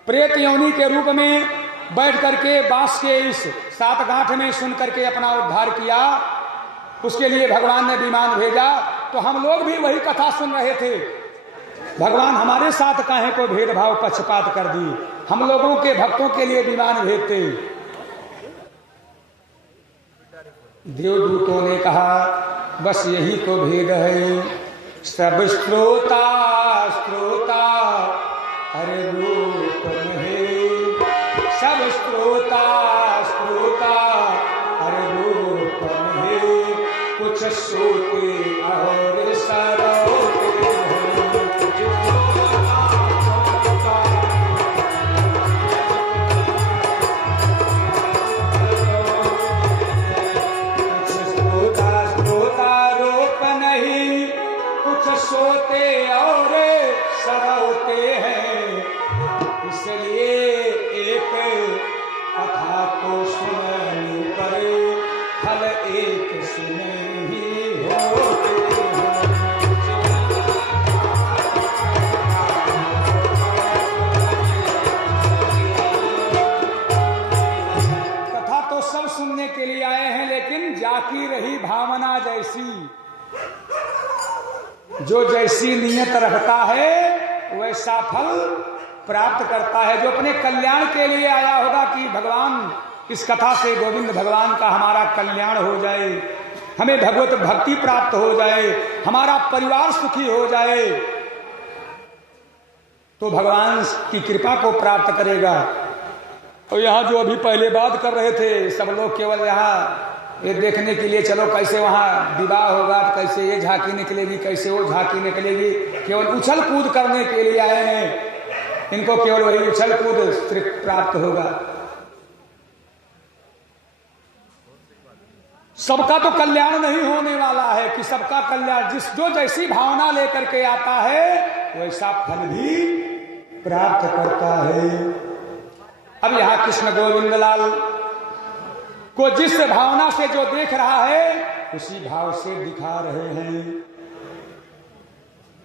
प्रेत योनि के रूप में बैठ करके बांस के इस सात गांठ में सुन करके अपना उद्धार किया, उसके लिए भगवान ने विमान भेजा। तो हम लोग भी वही कथा सुन रहे थे। भगवान हमारे साथ काहे को भेदभाव पक्षपात कर दी, हम लोगों के भक्तों के लिए विमान भेजते। देवदूतों ने कहा बस यही तो भेद है, सब श्रोता श्रोता हरे रूप में, सब श्रोता श्रोता हरे रूप में, कुछ सोते और जो जैसी नीयत रखता है वैसा फल प्राप्त करता है। जो अपने कल्याण के लिए आया होगा कि भगवान इस कथा से गोविंद भगवान का हमारा कल्याण हो जाए, हमें भगवत भक्ति प्राप्त हो जाए, हमारा परिवार सुखी हो जाए, तो भगवान की कृपा को प्राप्त करेगा। और यहाँ जो अभी पहले बात कर रहे थे सब लोग केवल यहाँ ये देखने के लिए, चलो कैसे वहाँ विवाह होगा, कैसे ये झांकी निकलेगी, कैसे वो झांकी निकलेगी, केवल उछल कूद करने के लिए आए हैं। इनको केवल वही उछल कूद सिर्फ प्राप्त होगा। सबका तो कल्याण नहीं होने वाला है कि सबका कल्याण, जो जैसी भावना लेकर के आता है वैसा फल भी प्राप्त करता है। अब यहाँ कृष्ण गोविंद लाल को जिस भावना से जो देख रहा है उसी भाव से दिखा रहे हैं।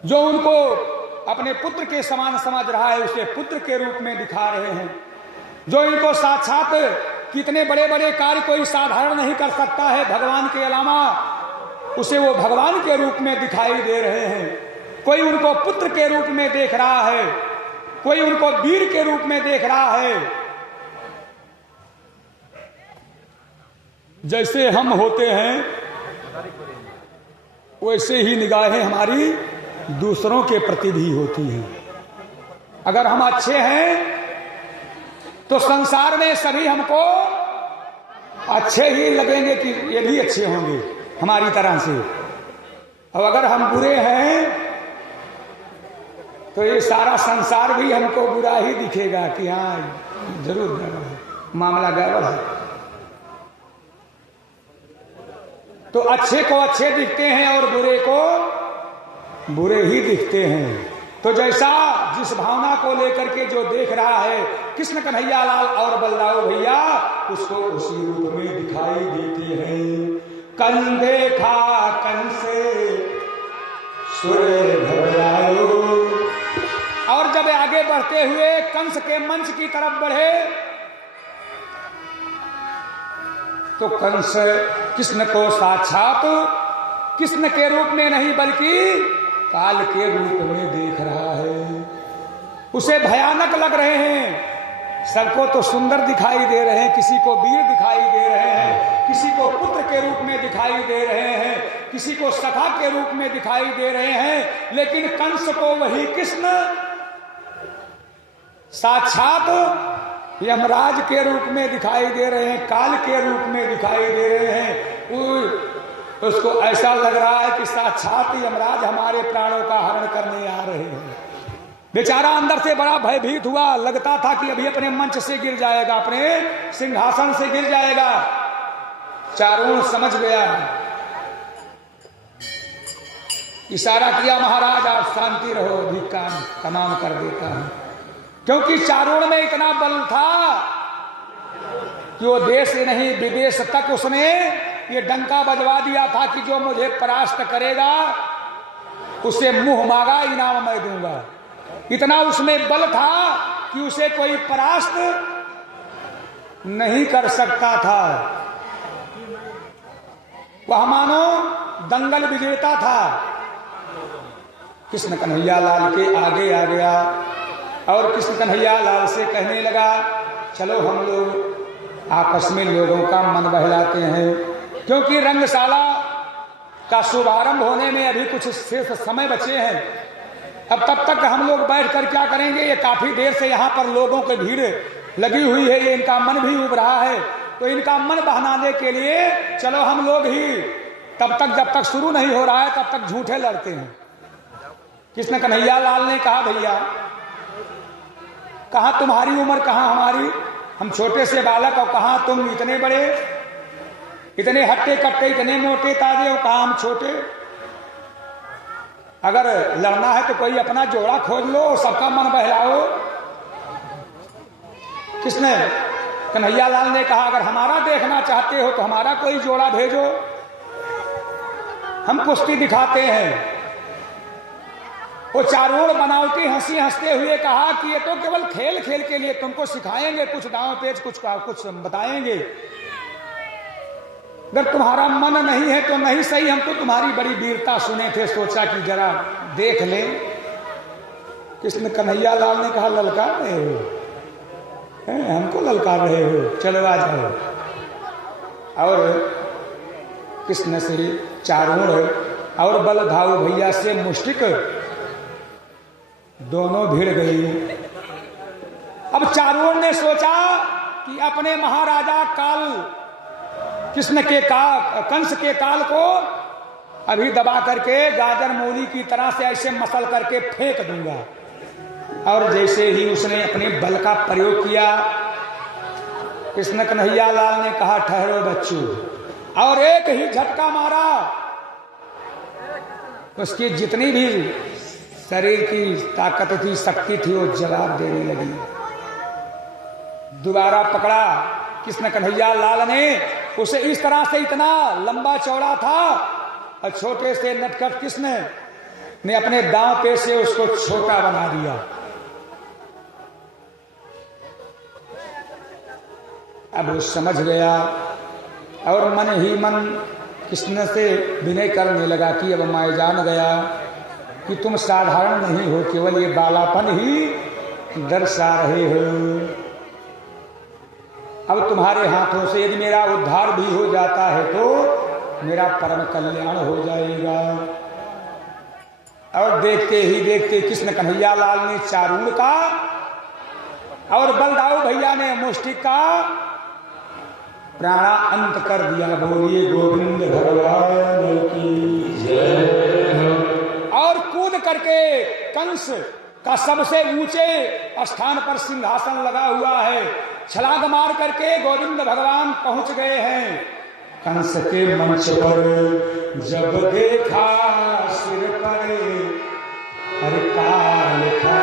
जो उनको अपने पुत्र के समान समझ रहा है उसे पुत्र के रूप में दिखा रहे हैं। जो इनको साक्षात कितने बड़े बड़े कार्य कोई साधारण नहीं कर सकता है भगवान के अलावा, उसे वो भगवान के रूप में दिखाई दे रहे हैं। कोई उनको पुत्र के रूप में देख रहा है, कोई उनको वीर के रूप में देख रहा है। जैसे हम होते हैं वैसे ही निगाहें हमारी दूसरों के प्रति भी होती हैं। अगर हम अच्छे हैं तो संसार में सभी हमको अच्छे ही लगेंगे कि ये भी अच्छे होंगे हमारी तरह से। और अगर हम बुरे हैं तो ये सारा संसार भी हमको बुरा ही दिखेगा कि हाँ जरूर मामला गड़बड़ है। तो अच्छे को अच्छे दिखते हैं और बुरे को बुरे ही दिखते हैं। तो जैसा जिस भावना को लेकर के जो देख रहा है कृष्ण कन्हैया लाल और बलराव भैया उसको उसी रूप में दिखाई देते हैं। कन देखा कन से सुर घबरायो। और जब आगे बढ़ते हुए कंस के मंच की तरफ बढ़े तो कंस कृष्ण को साक्षात कृष्ण के रूप में नहीं बल्कि काल के रूप में देख रहा है। उसे भयानक लग रहे हैं। सबको तो सुंदर दिखाई दे रहे हैं, किसी को वीर दिखाई दे रहे हैं, किसी को पुत्र के रूप में दिखाई दे रहे हैं, किसी को सखा के रूप में दिखाई दे रहे हैं। लेकिन कंस को वही कृष्ण साक्षात यमराज के रूप में दिखाई दे रहे हैं, काल के रूप में दिखाई दे रहे हैं। उसको ऐसा लग रहा है कि साक्षात यमराज हमारे प्राणों का हरण करने आ रहे हैं। बेचारा अंदर से बड़ा भयभीत हुआ, लगता था कि अभी अपने मंच से गिर जाएगा, अपने सिंहासन से गिर जाएगा। चारों समझ गया, इशारा किया महाराज आप शांति रहो, अभी काम तमाम कर देता हूं। क्योंकि चारों में इतना बल था कि वो देश नहीं विदेश तक उसने ये डंका बजवा दिया था कि जो मुझे परास्त करेगा उसे मुंह मांगा इनाम मैं दूंगा। इतना उसमें बल था कि उसे कोई परास्त नहीं कर सकता था। वह मानो दंगल विजेता था। कृष्ण कन्हैया लाल के आगे आ गया और कृष्ण कन्हैया लाल से कहने लगा चलो हम लोग आपस में लोगों का मन बहलाते हैं, क्योंकि रंगशाला का शुभारंभ होने में अभी कुछ सिर्फ समय बचे हैं। अब तब तक हम लोग बैठकर क्या करेंगे, ये काफी देर से यहाँ पर लोगों की भीड़ लगी हुई है, ये इनका मन भी उब रहा है, तो इनका मन बहलाने के लिए चलो हम लोग ही तब तक जब तक शुरू नहीं हो रहा है तब तक झूठे लड़ते हैं। कृष्ण कन्हैया लाल ने कहा भैया कहाँ तुम्हारी उम्र, कहाँ हमारी, हम छोटे से बालक और कहाँ तुम इतने बड़े, इतने हट्टे कट्टे, इतने मोटे ताजे और कहाँ हम छोटे। अगर लड़ना है तो कोई अपना जोड़ा खोज लो, सबका मन बहलाओ। किसने? कन्हैया लाल ने कहा अगर हमारा देखना चाहते हो तो हमारा कोई जोड़ा भेजो, हम कुश्ती दिखाते हैं। वो चारों बनावटी हंसी हंसते हुए कहा कि ये तो केवल खेल खेल के लिए तुमको सिखाएंगे, कुछ दांव पेच कुछ बताएंगे। अगर तुम्हारा मन नहीं है तो नहीं सही, हम तो तुम्हारी बड़ी वीरता सुने थे, सोचा कि जरा देख ले। कृष्ण कन्हैया लाल ने कहा ललकार रहे हो, हमको ललकार रहे हो, चलो आ जाओ। और कृष्ण से चारूण और बलधाऊ भैया से मुष्टिक दोनों भिड़ गई। अब चारूण ने सोचा कि अपने महाराजा काल कृष्ण के कंस के काल को अभी दबा करके गाजर मूली की तरह से ऐसे मसल करके फेंक दूंगा। और जैसे ही उसने अपने बल का प्रयोग किया, कृष्ण कन्हैया लाल ने कहा ठहरो बच्चों, और एक ही झटका मारा। उसकी जितनी भी शरीर की ताकत थी, शक्ति थी, वो जवाब देने लगी। दोबारा पकड़ा कृष्ण कन्हैया लाल ने उसे, इस तरह से इतना लंबा चौड़ा था और छोटे से नटखट कृष्ण ने अपने दांव पे से उसको छोटा बना दिया। अब वो समझ गया और मन ही मन कृष्ण से विनय करने लगा कि अब मैं जान गया कि तुम साधारण नहीं हो, केवल ये बालापन ही दर्शा रहे हो। अब तुम्हारे हाथों से यदि मेरा उद्धार भी हो जाता है तो मेरा परम कल्याण हो जाएगा। और देखते ही देखते कृष्ण कन्हैया लाल ने चारूण का और बलदाऊ भैया ने मुष्टिक का प्राणा अंत कर दिया। बोलिए गोविंद भगवान की जय। और कूद करके कंस का सबसे ऊंचे स्थान पर सिंहासन लगा हुआ है, छलांग मार करके गोविंद भगवान पहुंच गए हैं। कंस के मंच पर जब देखा सिर पर हर का लिखा,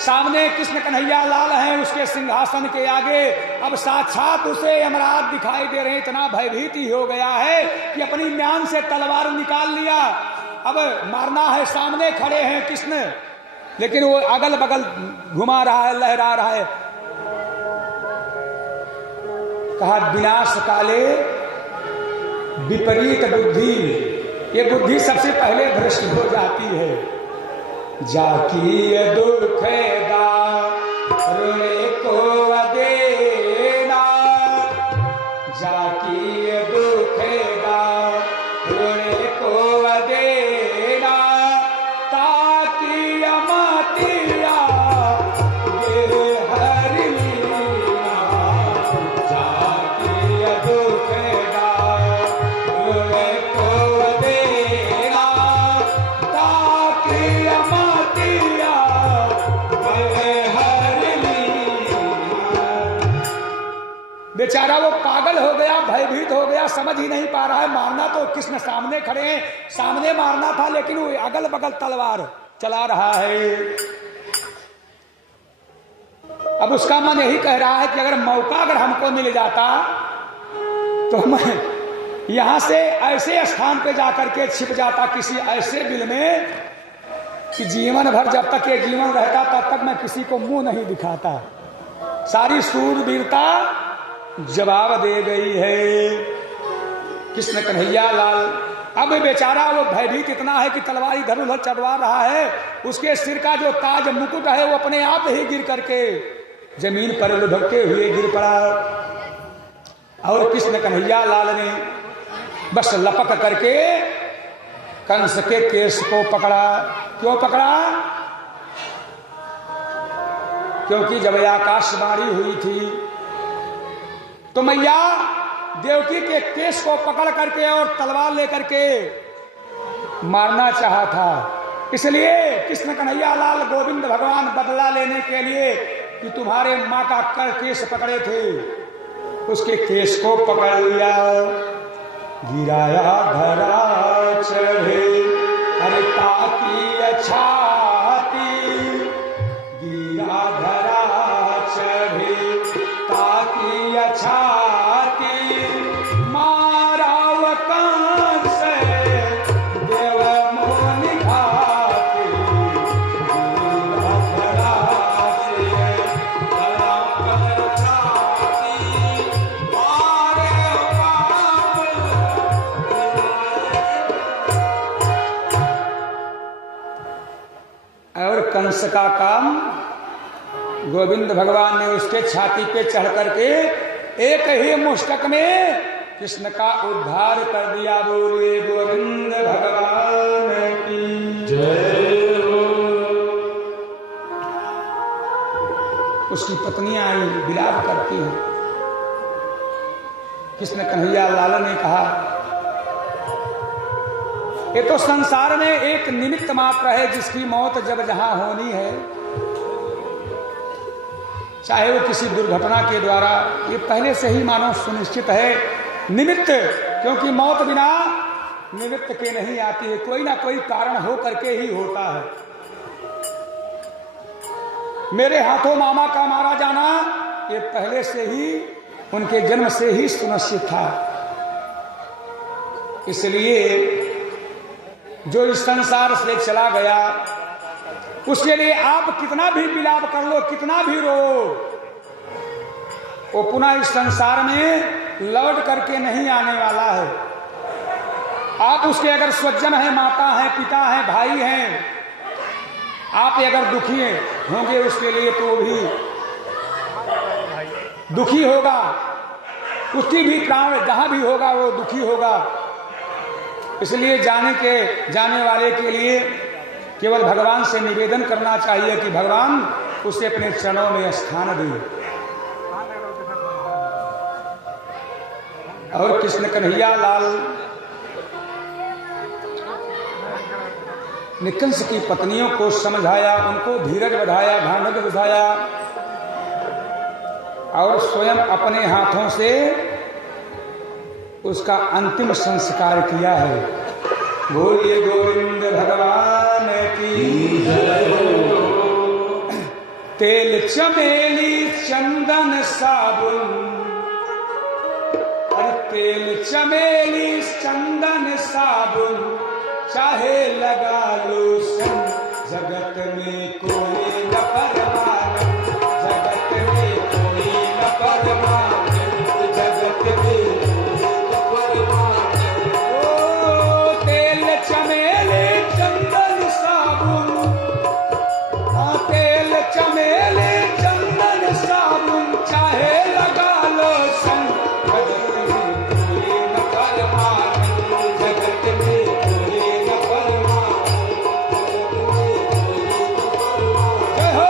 सामने कृष्ण कन्हैया लाल हैं उसके सिंहासन के आगे। अब साक्षात उसे यमराज दिखाई दे रहे, इतना भयभीत ही हो गया है कि अपनी म्यान से तलवार निकाल लिया। अब मारना है, सामने खड़े हैं कृष्ण, लेकिन वो अगल बगल घुमा रहा है, लहरा रहा है। कहा विनाश काले विपरीत बुद्धि, ये बुद्धि सबसे पहले भ्रष्ट हो जाती है। जाकी दुख दारुणे को देना, जाकी दुख दारुणे को देना, ताकि अमतिया ये हरि लीला, जाकी दुख दारुणे को देना, ताकि अमतिया ये हरि लीला। बेचारा वो पागल हो गया, भयभीत हो गया, समझ ही नहीं पा रहा है। मारना तो कृष्ण सामने खड़े हैं, सामने मारना था, लेकिन वो अगल बगल तलवार चला रहा है। अब उसका मन यही कह रहा है कि अगर मौका अगर हमको मिल जाता तो मैं यहां से ऐसे स्थान पे जाकर के छिप जाता किसी ऐसे बिल में कि जीवन भर, जब तक ये जीवन रहता तब तक मैं किसी को मुंह नहीं दिखाता। सारी सूरवीरता जवाब दे गई है। कृष्ण कन्हैया लाल अब बेचारा वो भयभीत इतना है कि तलवार इधर उधर चढ़वा रहा है। उसके सिर का जो ताज मुकुट है वो अपने आप ही गिर करके जमीन पर लुढ़कते हुए गिर पड़ा। और कृष्ण कन्हैया लाल ने बस लपक करके कंस के केस को पकड़ा। क्यों पकड़ा? क्योंकि जब आकाशवाणी हुई थी तो मैया देवकी के केस को पकड़ करके और तलवार लेकर के मारना चाहा था। इसलिए कृष्ण कन्हैया लाल गोविंद भगवान बदला लेने के लिए कि तुम्हारे माँ का कर केस पकड़े थे, उसके केस को पकड़ लिया, गिराया धरा चढ़े अरे ताकि छाती, गिरा धरा चढ़े ताकि छाती, मारा व कंस देव मोहन घाती, गिरा धरा से छाती, मारे कंस का काम गोविंद भगवान ने उसके छाती पे चढ़ करके एक ही मुष्टक में कृष्ण का उद्धार कर दिया। बोले गोविंद भगवान की जय हो। उसकी पत्नियां आई, विलाप करती हैं। कृष्ण कन्हैया लाल ने कहा, ये तो संसार में एक निमित्त मात्र है जिसकी मौत जब जहां होनी है, चाहे वो किसी दुर्घटना के द्वारा, ये पहले से ही मानो सुनिश्चित है। निमित्त, क्योंकि मौत बिना निमित्त के नहीं आती है, कोई ना कोई कारण हो करके ही होता है। मेरे हाथों मामा का मारा जाना ये पहले से ही, उनके जन्म से ही सुनिश्चित था। इसलिए जो इस संसार से चला गया, उसके लिए आप कितना भी विलाप कर लो, कितना भी रो, वो पुनः इस संसार में लौट करके नहीं आने वाला है। आप उसके अगर स्वजन है, माता है, पिता है, भाई हैं, आप अगर दुखी होंगे उसके लिए तो भी दुखी होगा, उसकी भी प्राण जहां भी होगा वो दुखी होगा। इसलिए जाने वाले के लिए केवल भगवान से निवेदन करना चाहिए कि भगवान उसे अपने चरणों में स्थान दे। और कृष्ण कन्हैया लाल ने कंस की पत्नियों को समझाया, उनको धीरज बढ़ाया, भानक बुझाया और स्वयं अपने हाथों से उसका अंतिम संस्कार किया है। बोलिए गोविंद भगवान की जय हो। तेल चमेली चंदन साबुन, अरे तेल चमेली चंदन साबुन चाहे लगा लो सन, जगत में कोई न परवान, जगत में कोई न परवान, जगत में चमेली चंदन साबुन, हाँ तेल चमेली चंदन साबुन चाहे लगा लो सन, जगत में कोई न परवान, जगत में कोई न परवान, जय हो।